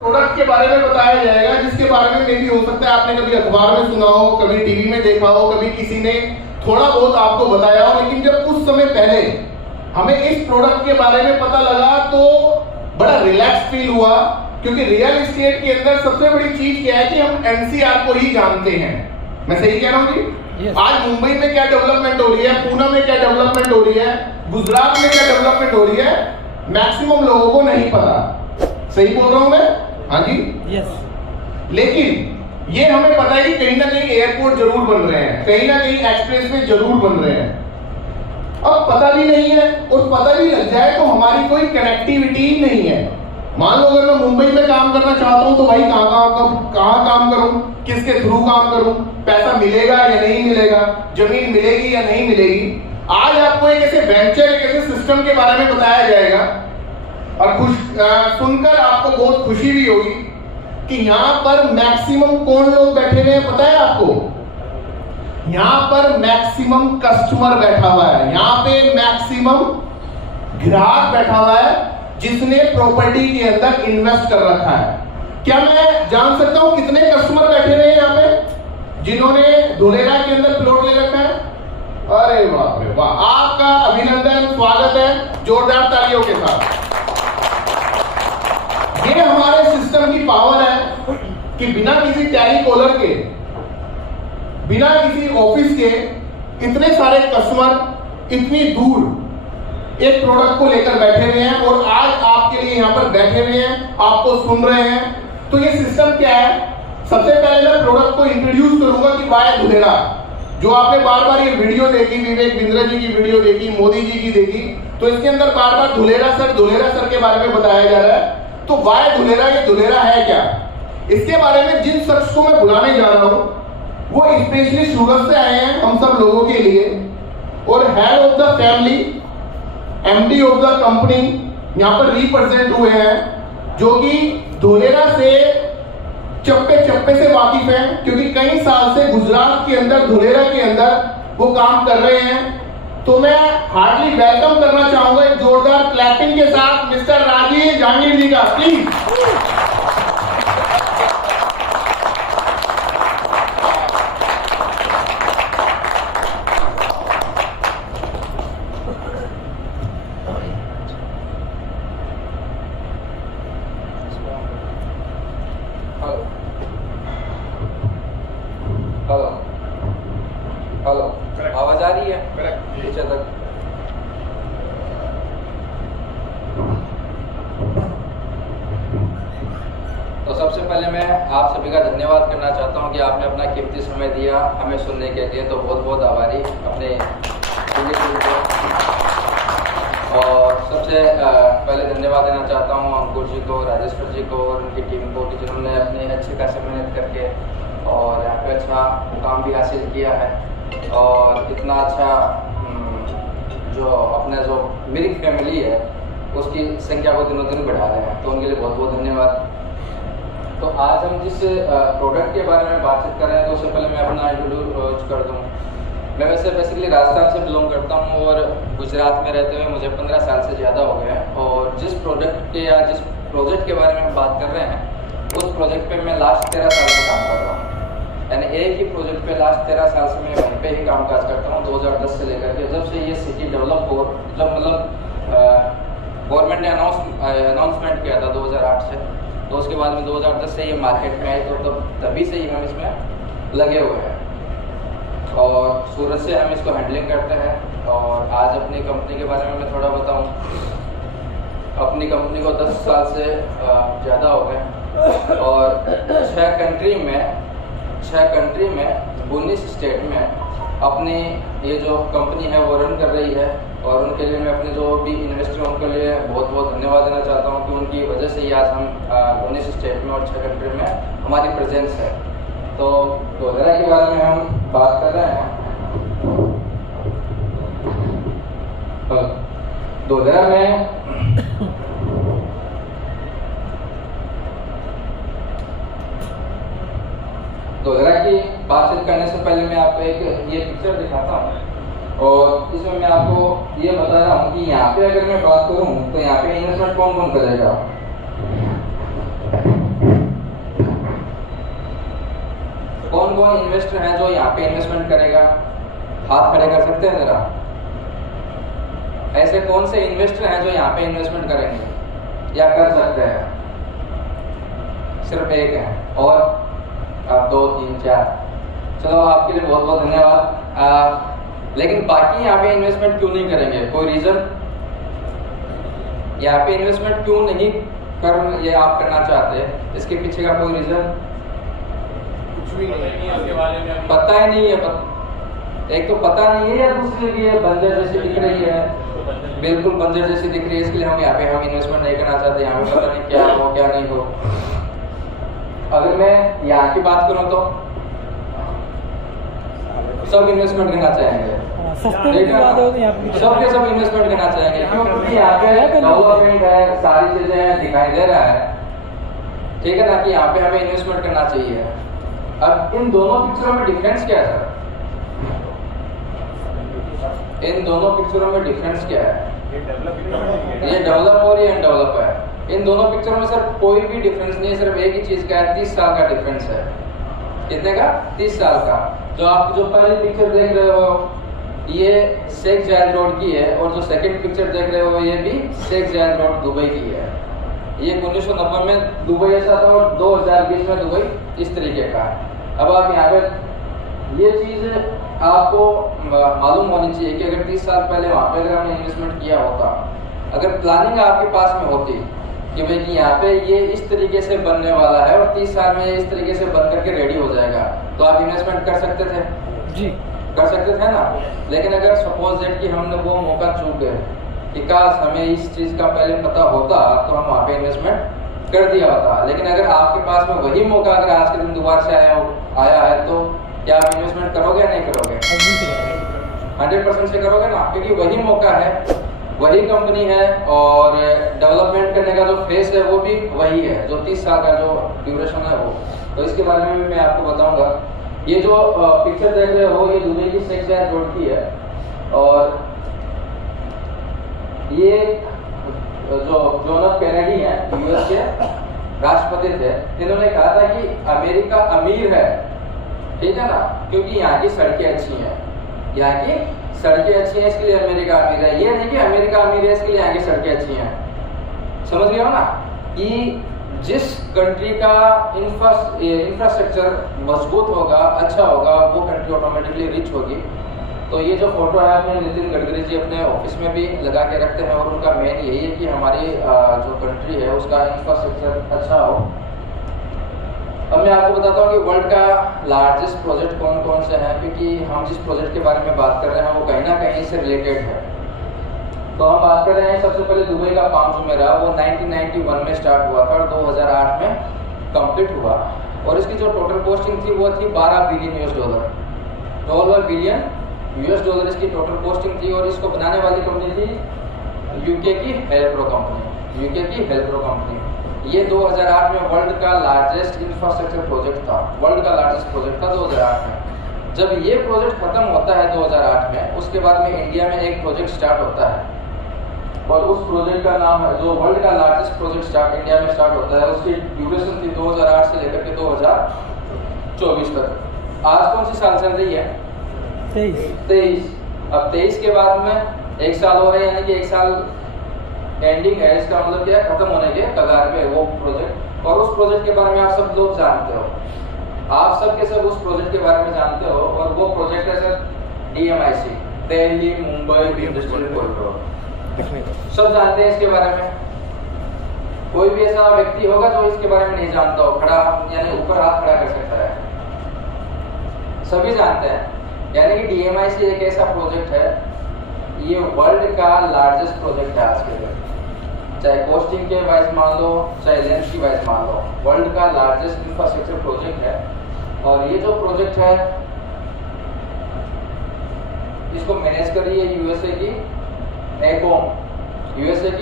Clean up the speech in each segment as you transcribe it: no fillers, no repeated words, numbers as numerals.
Product के बारे में बताया जाएगा, जिसके बारे में भी हो सकता है आपने कभी अखबार में सुना हो, कभी टीवी में देखा हो, कभी किसी ने थोड़ा बहुत आपको बताया हो। लेकिन जब कुछ समय पहले हमें इस प्रोडक्ट के बारे में पता लगा तो बड़ा रिलैक्स फील हुआ, क्योंकि रियल एस्टेट के अंदर सबसे बड़ी चीज क्या है कि हम एनसीआर को ही जानते हैं। मैं सही कह रहा हूँ जी? Yes. आज मुंबई में क्या डेवलपमेंट हो रही है, पुणे में क्या डेवलपमेंट हो रही है, गुजरात में क्या डेवलपमेंट हो रही है, मैक्सिमम लोगों को नहीं पता। सही बोल रहा हूं मैं? हाँ जी। yes. लेकिन ये हमें पता है कि कहीं ना कहीं एयरपोर्ट जरूर बन रहे हैं, कहीं ना कहीं एक्सप्रेसवे जरूर बन रहे हैं। अब पता भी नहीं है, और पता भी लग जाए तो हमारी कोई कनेक्टिविटी ही नहीं है। मान लो अगर मैं मुंबई में काम करना चाहता हूं तो भाई कहां काम करूं, किसके थ्रू काम करूं, पैसा मिलेगा या नहीं मिलेगा, जमीन मिलेगी या नहीं मिलेगी। आज आपको एक ऐसे वेंचर, एक ऐसे सिस्टम के बारे में बताया जाएगा, और सुनकर आपको बहुत खुशी भी होगी कि यहाँ पर मैक्सिमम कौन लोग बैठे हुए हैं पता है आपको? यहाँ पर मैक्सिमम कस्टमर बैठा हुआ है, यहाँ पे मैक्सिमम ग्राहक बैठा हुआ है जिसने प्रॉपर्टी के अंदर इन्वेस्ट कर रखा है। क्या मैं जान सकता हूं कितने कस्टमर बैठे हुए हैं यहाँ पे जिन्होंने धुलेरा के अंदर प्लॉट ले रखा है? अरे बाप रे वाह, आपका अभिनंदन, स्वागत है जोरदार तालियों के साथ। ये हमारे सिस्टम की पावर है कि बिना किसी टेलीकॉलर के, बिना किसी ऑफिस के, इतने सारे कस्टमर इतनी दूर एक प्रोडक्ट को लेकर बैठे हुए हैं और आज आपके लिए यहाँ पर बैठे हुए हैं, आपको सुन रहे हैं। तो ये सिस्टम क्या है? सबसे पहले मैं प्रोडक्ट को इंट्रोड्यूस करूंगा कि वाया धुलेरा, जो आपने बार बार ये वीडियो देखी, विवेक बिंद्रा जी की वीडियो देखी, मोदी जी की देखी, तो इसके अंदर बार बार धुलेरा सर के बारे में बताया जा रहा है। तो वाया धुलेरा, ये धुलेरा है क्या, इसके बारे में जिन शख्स को मैं बुलाने जा रहा हूं वो स्पेशली सूरत से आए हैं हम सब लोगों के लिए, और head of the family, MD of the company यहां पर रिप्रेजेंट हुए हैं, जो कि धुलेरा से चप्पे चप्पे से वाकिफ है, क्योंकि कई साल से गुजरात के अंदर, धुलेरा के अंदर वो काम कर रहे हैं। तो मैं हार्डली वेलकम करना चाहूंगा एक जोरदार क्लैपिंग के साथ मिस्टर राजीव जहांगीर जी का, प्लीज। हेलो हेलो, आवाज आ रही है? पीछे तक। तो सबसे पहले मैं आप सभी का धन्यवाद करना चाहता हूं कि आपने अपना कीमती समय दिया हमें सुनने के लिए, तो बहुत बहुत आभारी अपने टीम को। और सबसे पहले धन्यवाद देना चाहता हूं अंकुर जी को, राजेश्वर जी को और उनकी टीम को, कि जिन्होंने अपनी अच्छी खासी मेहनत करके और यहाँ पे अच्छा मुकाम भी हासिल किया है, और इतना अच्छा जो अपने जो मेरी फैमिली है उसकी संख्या को दिनों दिन बढ़ा रहे हैं, तो उनके लिए बहुत बहुत धन्यवाद। तो आज हम जिस प्रोडक्ट के बारे में बातचीत कर रहे हैं, तो उससे पहले मैं अपना इंट्रोड्यूस कर दूँ। मैं वैसे बेसिकली राजस्थान से बिलोंग करता हूँ और गुजरात में रहते हुए मुझे 15 साल से ज़्यादा हो गए हैं। और जिस प्रोडक्ट के या जिस प्रोजेक्ट के बारे में बात कर रहे हैं उस प्रोजेक्ट पे मैं लास्ट 13 साल से काम कर रहा हूँ, यानी एक ही प्रोजेक्ट पे लास्ट 13 साल से मैं वहीं पे ही कामकाज करता हूँ। 2010 से लेकर के जब से ये सिटी डेवलप हो, जब मतलब गवर्नमेंट ने अनाउंसमेंट किया था 2008 से, तो उसके बाद में 2010 से ये मार्केट में आई, तो तभी से ही हम इसमें लगे हुए हैं और सूरत से हम इसको हैंडलिंग करते हैं। और आज अपनी कंपनी के बारे में मैं थोड़ा बताऊँ। अपनी कंपनी को 10 साल से ज़्यादा हो गए और 6 कंट्री में 19 स्टेट में अपनी ये जो कंपनी है वो रन कर रही है। और उनके लिए मैं अपने जो भी इन्वेस्टर हैं उनके लिए बहुत बहुत धन्यवाद देना चाहता हूँ कि उनकी वजह से ही आज हम 19 स्टेट में और 6 कंट्री में हमारी प्रेजेंस है। तो धुलेरा के बारे में हम बात कर रहे हैं। धुलेरा में धुलेरा की बातचीत करने से पहले मैं आपको एक ये पिक्चर दिखाता हूँ, और इसमें मैं आपको ये बता रहा हूँ कि यहाँ पे अगर मैं बात करूँ तो यहाँ पे इन्वेस्टमेंट कौन कौन करेगा। कौन कौन इन्वेस्टर हैं जो यहाँ पे इन्वेस्टमेंट करेगा? हाथ खड़े कर सकते हैं जरा। ऐसे कौन से इन्वेस्टर हैं जो यहाँ पे इन्वेस्टमेंट करेंगे या कर सकते हैं? सिर्फ एक है, और आप 2 3 4। चलो आपके लिए बहुत बहुत धन्यवाद। लेकिन बाकी यहाँ पे इन्वेस्टमेंट क्यों नहीं करेंगे? कोई रीजन? यहाँ पे इन्वेस्टमेंट क्यों नहीं ये आप करना चाहते हैं? इसके पीछे का कोई रीजन? कुछ भी नहीं है, इसके बारे में पता ही नहीं है। एक तो पता नहीं है, या दूसरे की ये बंजर जैसी दिख रही है, बिल्कुल बंजर जैसी दिख रही है, इसलिए हम यहाँ पे इन्वेस्टमेंट नहीं करना चाहते। यहाँ पे पता नहीं क्या हो क्या नहीं हो। अगर मैं यहाँ की बात करूँ तो सब इन्वेस्टमेंट करना चाहेंगे, सबके सब इन्वेस्टमेंट करना चाहेंगे, क्योंकि यहाँ पे डेवलपमेंट है, सारी चीजें दिखाई दे रहा है, ठीक है ना, कि यहाँ पे हमें इन्वेस्टमेंट करना चाहिए। अब इन दोनों पिक्चरों में डिफरेंस क्या है सर? इन दोनों पिक्चरों में डिफरेंस क्या है? ये डेवलप और ये अनडेवलप है। इन दोनों पिक्चरों में सर कोई भी डिफरेंस नहीं है, सिर्फ एक ही चीज का है, 30 साल का डिफरेंस है। कितने का? 30 साल का। जो आप जो पहली पिक्चर देख रहे हो ये शेख जायद रोड की है, और जो सेकंड पिक्चर देख रहे हो ये भी शेख जायद रोड दुबई की है। ये 1990 में दुबई ऐसा था और 2020 में दुबई इस तरीके का है। अब आप यहाँ पे ये चीज आपको मालूम होनी चाहिए कि अगर 30 साल पहले वहाँ पे अगर हमने इन्वेस्टमेंट किया होता, अगर प्लानिंग आपके पास में होती कि भाई कि यहाँ पे ये इस तरीके से बनने वाला है और 30 साल में ये इस तरीके से बन करके रेडी हो जाएगा, तो आप इन्वेस्टमेंट कर सकते थे जी, कर सकते थे ना। लेकिन अगर सपोज दैट कि हमने वो मौका चूक गए कि काश हमें इस चीज का पहले पता होता तो हम वहाँ पे इन्वेस्टमेंट कर दिया होता। लेकिन अगर आपके पास में वही मौका अगर आज के दिन दोबारा से आया है तो क्या आप इन्वेस्टमेंट करोगे या नहीं करोगे? 100% से करोगे ना, क्योंकि वही मौका है, वही कंपनी है, और डेवलपमेंट करने का जो फेस है वो भी वही है, जो 30 साल का जो ड्यूरेशन है वो। तो इसके बारे में भी मैं आपको बताऊंगा। ये जो पिक्चर देख रहे हो ये दुबई की शेख जायद रोड की है, और ये जो जॉन एफ कैनेडी है, यूएस के राष्ट्रपति थे, इन्होंने कहा था कि अमेरिका अमीर है, ठीक है ना, क्योंकि यहाँ की सड़कें अच्छी हैं। यहाँ की सड़कें अच्छी हैं इसके लिए अमेरिका अमीर है। ये नहीं कि अमेरिका अमीर है इसके लिए यहाँ की सड़कें अच्छी हैं। समझ गए हो ना कि जिस कंट्री का इंफ्रास्ट्रक्चर मजबूत होगा, अच्छा होगा, वो कंट्री ऑटोमेटिकली रिच होगी। तो ये जो फोटो है अपने नितिन गडकरी जी अपने ऑफिस में भी लगा के रखते हैं, और उनका मेन यही है कि हमारी जो कंट्री है उसका इंफ्रास्ट्रक्चर अच्छा हो। अब मैं आपको बताता हूँ कि वर्ल्ड का लार्जेस्ट प्रोजेक्ट कौन कौन से हैं, क्योंकि हम जिस प्रोजेक्ट के बारे में बात कर रहे हैं वो कहीं ना कहीं से रिलेटेड है। तो हम बात कर रहे हैं सबसे पहले दुबई का पाम जुमेराह, वो 1991 में स्टार्ट हुआ था और 2008 में कंप्लीट हुआ, और इसकी जो टोटल कॉस्टिंग थी वो थी $12 बिलियन। $12 बिलियन इसकी टोटल कॉस्टिंग थी, और इसको बनाने वाली कंपनी थी यूके की हेल्प्रो कंपनी। ये 2008 में वर्ल्ड का लार्जेस्ट इंफ्रास्ट्रक्चर प्रोजेक्ट था, 2008 में। जब ये प्रोजेक्ट खत्म होता है 2008 में, उसके बाद में इंडिया में एक प्रोजेक्ट स्टार्ट होता है, और उस प्रोजेक्ट का नाम है, जो वर्ल्ड का लार्जेस्ट प्रोजेक्ट इंडिया में स्टार्ट होता है, उसकी ड्यूरेशन थी 2008 से लेकर के 2024 तक। आज कौन सी साल चल रही है? 23। अब 23 के बाद में एक साल हो रहा है, यानी कि एक साल एंडिंग है, इसका मतलब क्या है, खत्म होने के कगार पे वो प्रोजेक्ट। और उस प्रोजेक्ट के बारे में आप सब लोग जानते हो, आप सब के सब उस प्रोजेक्ट के बारे में जानते हो, और वो प्रोजेक्ट है sir DMIC, Delhi Mumbai industrial corridor. सब जानते हैं इसके बारे में। कोई भी ऐसा व्यक्ति होगा जो इसके बारे में नहीं जानता हो, खड़ा यानी ऊपर हाथ खड़ा कर सकता है। सभी जानते हैं, यानी कि DMIC एक ऐसा प्रोजेक्ट है, ये वर्ल्ड का लार्जेस्ट प्रोजेक्ट है आज के दिन, चाहे कॉस्टिंग के वाइज मान लो, चाहे लेंथ की वाइज मान लो, वर्ल्ड का लार्जेस्ट इंफ्रास्ट्रक्चर प्रोजेक्ट है। और ये जो प्रोजेक्ट है इसको मैनेज कर रही है यूएसए की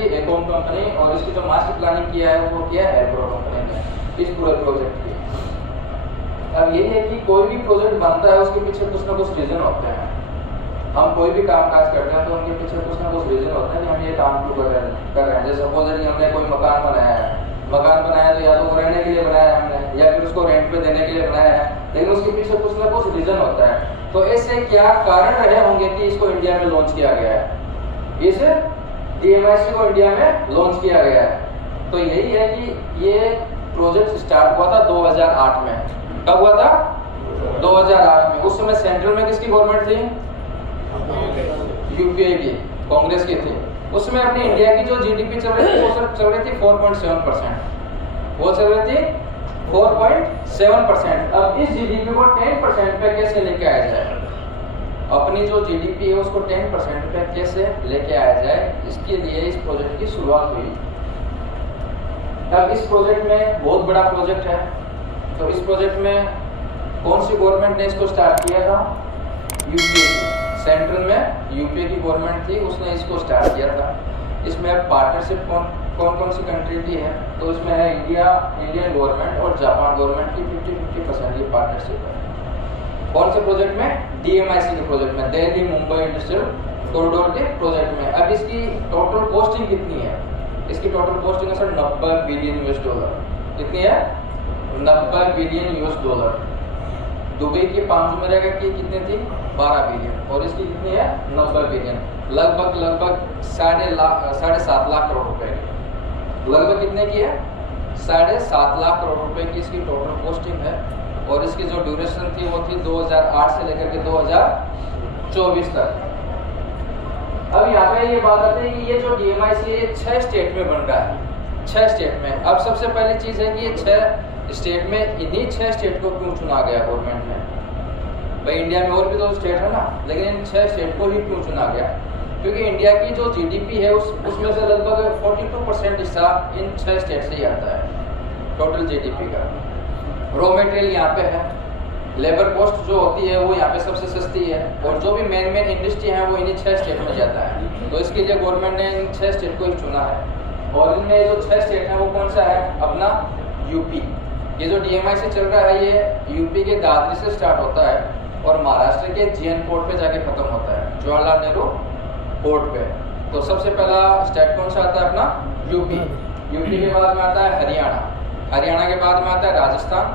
एकॉम कंपनी, और इसकी जो मास्टर प्लानिंग किया है वो किया है हेल्प्रो कंपनी ने इस पूरे प्रोजेक्ट की। अब यही है कि कोई भी प्रोजेक्ट बनता है उसके पीछे कुछ ना कुछ रीजन होते हैं। हम कोई भी काम काज करते हैं तो उनके पीछे कुछ ना कुछ रीजन होता है कि हम ये काम क्यों कर रहे हैं। जैसे सपोज हमने कोई मकान बनाया है, तो या तो वो रहने के लिए बनाया है हमने, या फिर उसको रेंट पे देने के लिए बनाया है, लेकिन उसके पीछे कुछ ना कुछ रीजन होता है। तो ऐसे क्या कारण रहे होंगे कि इसको इंडिया में लॉन्च किया गया है, इस DMIC को इंडिया में लॉन्च किया गया है। तो यही है कि ये प्रोजेक्ट स्टार्ट हुआ था 2008 में। कब हुआ था? 2008 में। उस समय सेंट्रल में किसकी गवर्नमेंट थी? यूपीए की, कांग्रेस की थी। उसमें अपनी इंडिया की जो जीडीपी चल रही थी वो सब चल रही थी 4.7%। वो चल रही थी 4.7%। अब इस जीडीपी को 10% पे कैसे लेके आया जाए, अपनी जो जीडीपी है उसको 10% पे कैसे लेके आया जाए, इसके लिए इस प्रोजेक्ट की शुरुआत हुई। अब इस प्रोजेक्ट में बहुत बड़ा प्रोजेक्ट है। तो इस प्रोजेक्ट में कौन सी गवर्नमेंट ने इसको स्टार्ट किया था? यूपीए की। सेंट्रल में यूपीए की गवर्नमेंट थी, उसने इसको स्टार्ट किया था। इसमें पार्टनरशिप कौन कौन सी कंट्री की है? तो इसमें है इंडियन गवर्नमेंट और जापान गवर्नमेंट की 50-50% ये पार्टनरशिप है। कौन से प्रोजेक्ट में? DMIC के प्रोजेक्ट में, दिल्ली मुंबई इंडस्ट्रियल कॉरिडोर के प्रोजेक्ट में। अब इसकी टोटल कॉस्टिंग कितनी है? इसकी टोटल कॉस्टिंग है सर $90 बिलियन। कितनी है? $90 बिलियन। दुबई की पामजुमेरा की कितनी थी? 12 बिलियन। और इसकी कितनी है? 90 बिलियन। लगभग 7.5 लाख करोड़ रुपए की। लगभग कितने की है? 7.5 लाख करोड़ रुपए की इसकी टोटल कॉस्टिंग है। और इसकी जो ड्यूरेशन थी वो थी 2008 से लेकर के 2024 तक। अब यहाँ पे ये बात आती है कि ये जो DMIC है ये 6 स्टेट में बन रहा है। 6 स्टेट में। अब सबसे पहली चीज है कि ये 6 स्टेट में, इन्हीं 6 स्टेट को क्यों चुना गया गवर्नमेंट ने? भाई इंडिया में और भी तो स्टेट है ना, लेकिन इन 6 स्टेट को ही क्यों चुना गया? क्योंकि इंडिया की जो जीडीपी है उसमें से लगभग 42% हिस्सा इन 6 स्टेट से ही आता है टोटल जीडीपी का। रॉ मटेरियल यहाँ पे है, लेबर कॉस्ट जो होती है वो यहाँ पे सबसे सस्ती है, और जो भी मेन इंडस्ट्री है वो इन्हीं 6 स्टेट में जाता है। तो इसके लिए गवर्नमेंट ने इन 6 स्टेट को ही चुना है। और इनमें जो 6 स्टेट है वो कौन सा है? अपना यूपी। ये जो DMIC चल रहा है ये यूपी के दादरी से स्टार्ट होता है और महाराष्ट्र के GN पोर्ट पे जाके खत्म होता है, जवाहरलाल नेहरू पोर्ट पे। तो सबसे पहला स्टेट कौन सा आता है? अपना यूपी। यूपी के बाद में आता है हरियाणा। हरियाणा के बाद में आता है राजस्थान।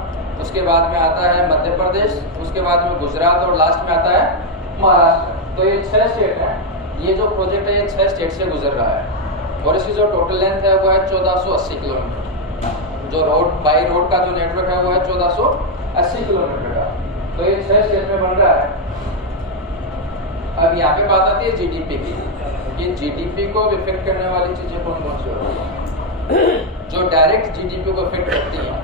उसके बाद में आता है मध्य प्रदेश। उसके बाद में गुजरात और लास्ट में आता है महाराष्ट्र। तो ये 6 स्टेट है। ये जो प्रोजेक्ट है ये 6 स्टेट से गुजर रहा है। और इसकी जो टोटल लेंथ है वो है 1480 किलोमीटर। जो बाई रोड का जो नेटवर्क है वो है 1480 किलोमीटर का। तो ये 6 स्टेट में बन रहा है। अब यहाँ पे बात आती है जीडीपी की। ये जीडीपी को इफेक्ट करने वाली चीजें कौन कौन सी होती हैं? जो डायरेक्ट जीडीपी को इफेक्ट करती हैं,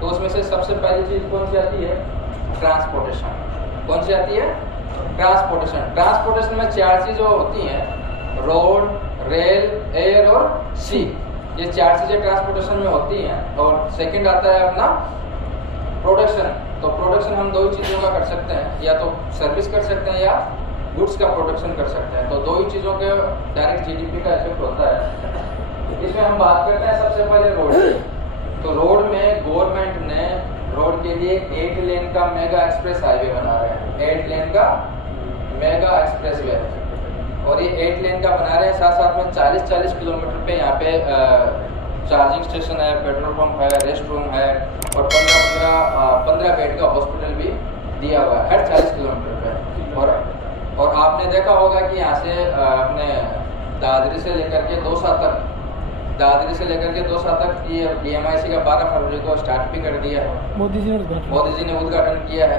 तो उसमें से सबसे पहली चीज कौन सी आती है? ट्रांसपोर्टेशन। कौन सी आती है? ट्रांसपोर्टेशन। ट्रांसपोर्टेशन में 4 चीजें होती हैं, रोड, रेल, एयर और सी। ये 4 चीजें ट्रांसपोर्टेशन में होती हैं। और सेकंड आता है अपना प्रोडक्शन। तो प्रोडक्शन हम 2 ही चीजों का कर सकते हैं, या तो सर्विस कर सकते हैं या गुड्स का प्रोडक्शन कर सकते हैं। तो 2 ही चीजों के डायरेक्ट जीडीपी का इफेक्ट होता है। इसमें हम बात करते हैं सबसे पहले रोड की। तो रोड में गवर्नमेंट ने रोड के लिए 8 लेन का मेगा एक्सप्रेस हाईवे बना रहे हैं। 8 लेन का मेगा एक्सप्रेस वे, और ये 8 लेन का बना रहे हैं। साथ साथ में 40-40 किलोमीटर पे यहाँ पे चार्जिंग स्टेशन है, पेट्रोल पंप है, रेस्ट रूम है, और 15 बेड का हॉस्पिटल भी दिया हुआ है हर 40 किलोमीटर पे। और आपने देखा होगा कि यहाँ से अपने दादरी से लेकर के दौसा तक ये DMIC का 12 फरवरी को स्टार्ट भी कर दिया है। मोदी जी ने उद्घाटन किया है।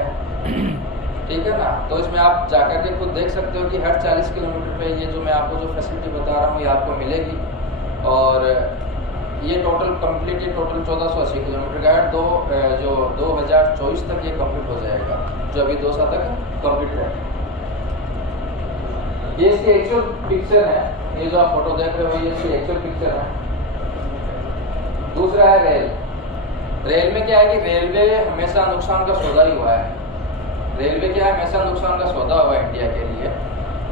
ठीक है ना? तो इसमें आप जाकर के खुद देख सकते हो कि हर 40 किलोमीटर पे ये जो मैं आपको जो फैसिलिटी बता रहा हूँ ये आपको मिलेगी। और ये टोटल 1480 किलोमीटर का है। जो 2024 तक ये कंप्लीट हो जाएगा, जो अभी दौसा तक कंप्लीट है। ये इसकी एक्चुअल पिक्चर है। ये जो आप फोटो देख रहे हो ये इसकी एक्चुअल पिक्चर है। दूसरा है रेल। रेल में क्या है कि रेलवे हमेशा नुकसान का सौदा ही हुआ है। रेलवे क्या है? हमेशा नुकसान का सौदा हुआ है इंडिया के लिए।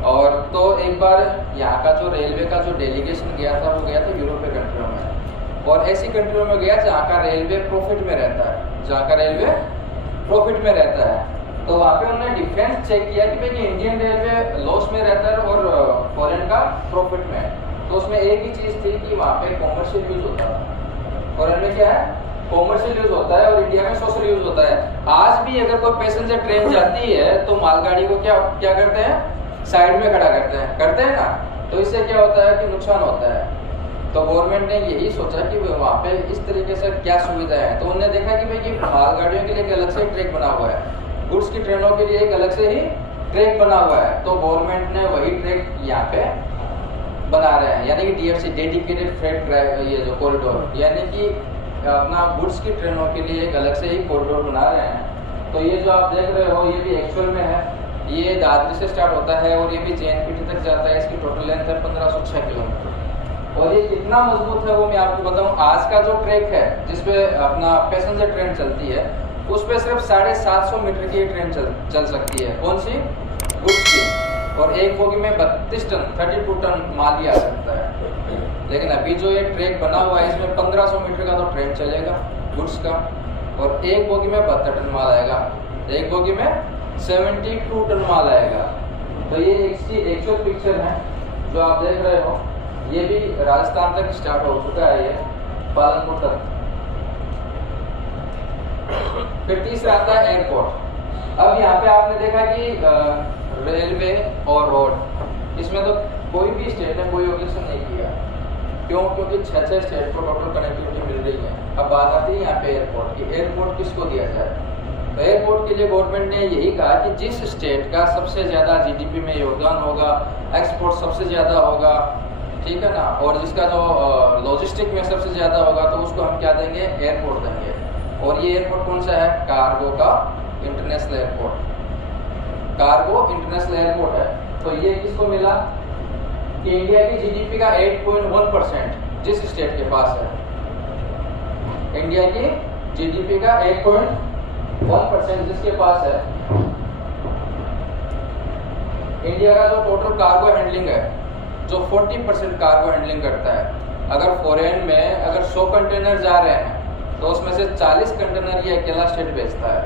और तो एक बार यहाँ का जो रेलवे का जो डेलीगेशन गया था वो गया था यूरोपीय कंट्रियों में, और ऐसी कंट्रियों में गया जहाँ का रेलवे प्रॉफिट में रहता है। तो वहाँ पे उन्होंने डिफरेंस चेक किया कि भाई इंडियन रेलवे लॉस में रहता है और फॉरेन का प्रॉफिट में। तो उसमें एक ही चीज थी कि वहाँ पे कॉमर्शियल यूज होता था। फॉरेन में क्या है? कॉमर्शियल यूज होता है और इंडिया में सोशल यूज होता है। आज भी अगर कोई पैसेंजर ट्रेन जाती है तो मालगाड़ी को क्या क्या करते हैं, साइड में खड़ा करते हैं ना। तो इससे क्या होता है कि नुकसान होता है। तो गवर्नमेंट ने यही सोचा कि वहाँ पे इस तरीके से क्या सुविधा है। तो उन्होंने देखा कि भाई कि मालगाड़ियों के लिए एक अलग से ट्रैक बना हुआ है, गुड्स की ट्रेनों के लिए एक अलग से ही ट्रैक बना हुआ है। तो गवर्नमेंट ने वही ट्रैक यहाँ पे बना रहे हैं, यानी कि DFC डेडिकेटेड फ्रेट ड्राइव, ये जो कॉरिडोर, यानी कि अपना गुड्स की ट्रेनों के लिए एक अलग से ही कॉरिडोर बना रहे हैं। तो ये जो आप देख रहे हो ये भी एक्चुअल में है, ये दादरी से स्टार्ट होता है और ये भी JNPT तक जाता है। इसकी टोटल लेंथ है 1506 किलोमीटर। और ये कितना मजबूत है वो मैं आपको बताऊं। आज का जो ट्रैक है जिसपे अपना पैसेंजर ट्रेन चलती है, उस पे सिर्फ 750 मीटर की ट्रेन चल सकती है। कौन सी? गुड्स की। और एक बोगी में 32 टन 32 टन माल ही आ सकता है। लेकिन अभी जो ये ट्रैक बना हुआ है इसमें 1500 मीटर का तो ट्रेन चलेगा गुड्स का, और एक बोगी में 72 टन माल आएगा, एक बोगी में 72 टन माल आएगा। तो ये इसकी एक्चुअल पिक्चर है जो आप देख रहे हो। ये भी राजस्थान तक स्टार्ट हो चुका है, ये पालनपुर तक। फिर तीसरा आता है एयरपोर्ट। अब यहाँ पे आपने देखा कि रेलवे और रोड, इसमें तो कोई भी स्टेट ने कोई ऑब्जेक्शन नहीं किया। क्यों? क्योंकि 6 स्टेट को टोटल कनेक्टिविटी मिल रही है। अब बात आती है यहाँ पे एयरपोर्ट की, एयरपोर्ट किसको दिया जाए। तो एयरपोर्ट के लिए गवर्नमेंट ने यही कहा कि जिस स्टेट का सबसे ज्यादा GDP में योगदान होगा, एक्सपोर्ट सबसे ज्यादा होगा, ठीक है ना, और जिसका जो लॉजिस्टिक में सबसे ज्यादा होगा तो उसको हम क्या देंगे, एयरपोर्ट देंगे। और ये एयरपोर्ट कौन सा है? कार्गो का international airport, cargo international airport है। तो ये किसको मिला कि इंडिया की GDP का 8.1% जिस स्टेट के पास है, इंडिया की GDP का 8.1% जिसके पास है, इंडिया का जो टोटल कार्गो हैंडलिंग है, जो 40% कार्गो हैंडलिंग करता है। अगर फॉरेन में अगर 100 कंटेनर जा रहे हैं तो उसमें से 40 कंटेनर ये अकेला स्टेट बेचता है।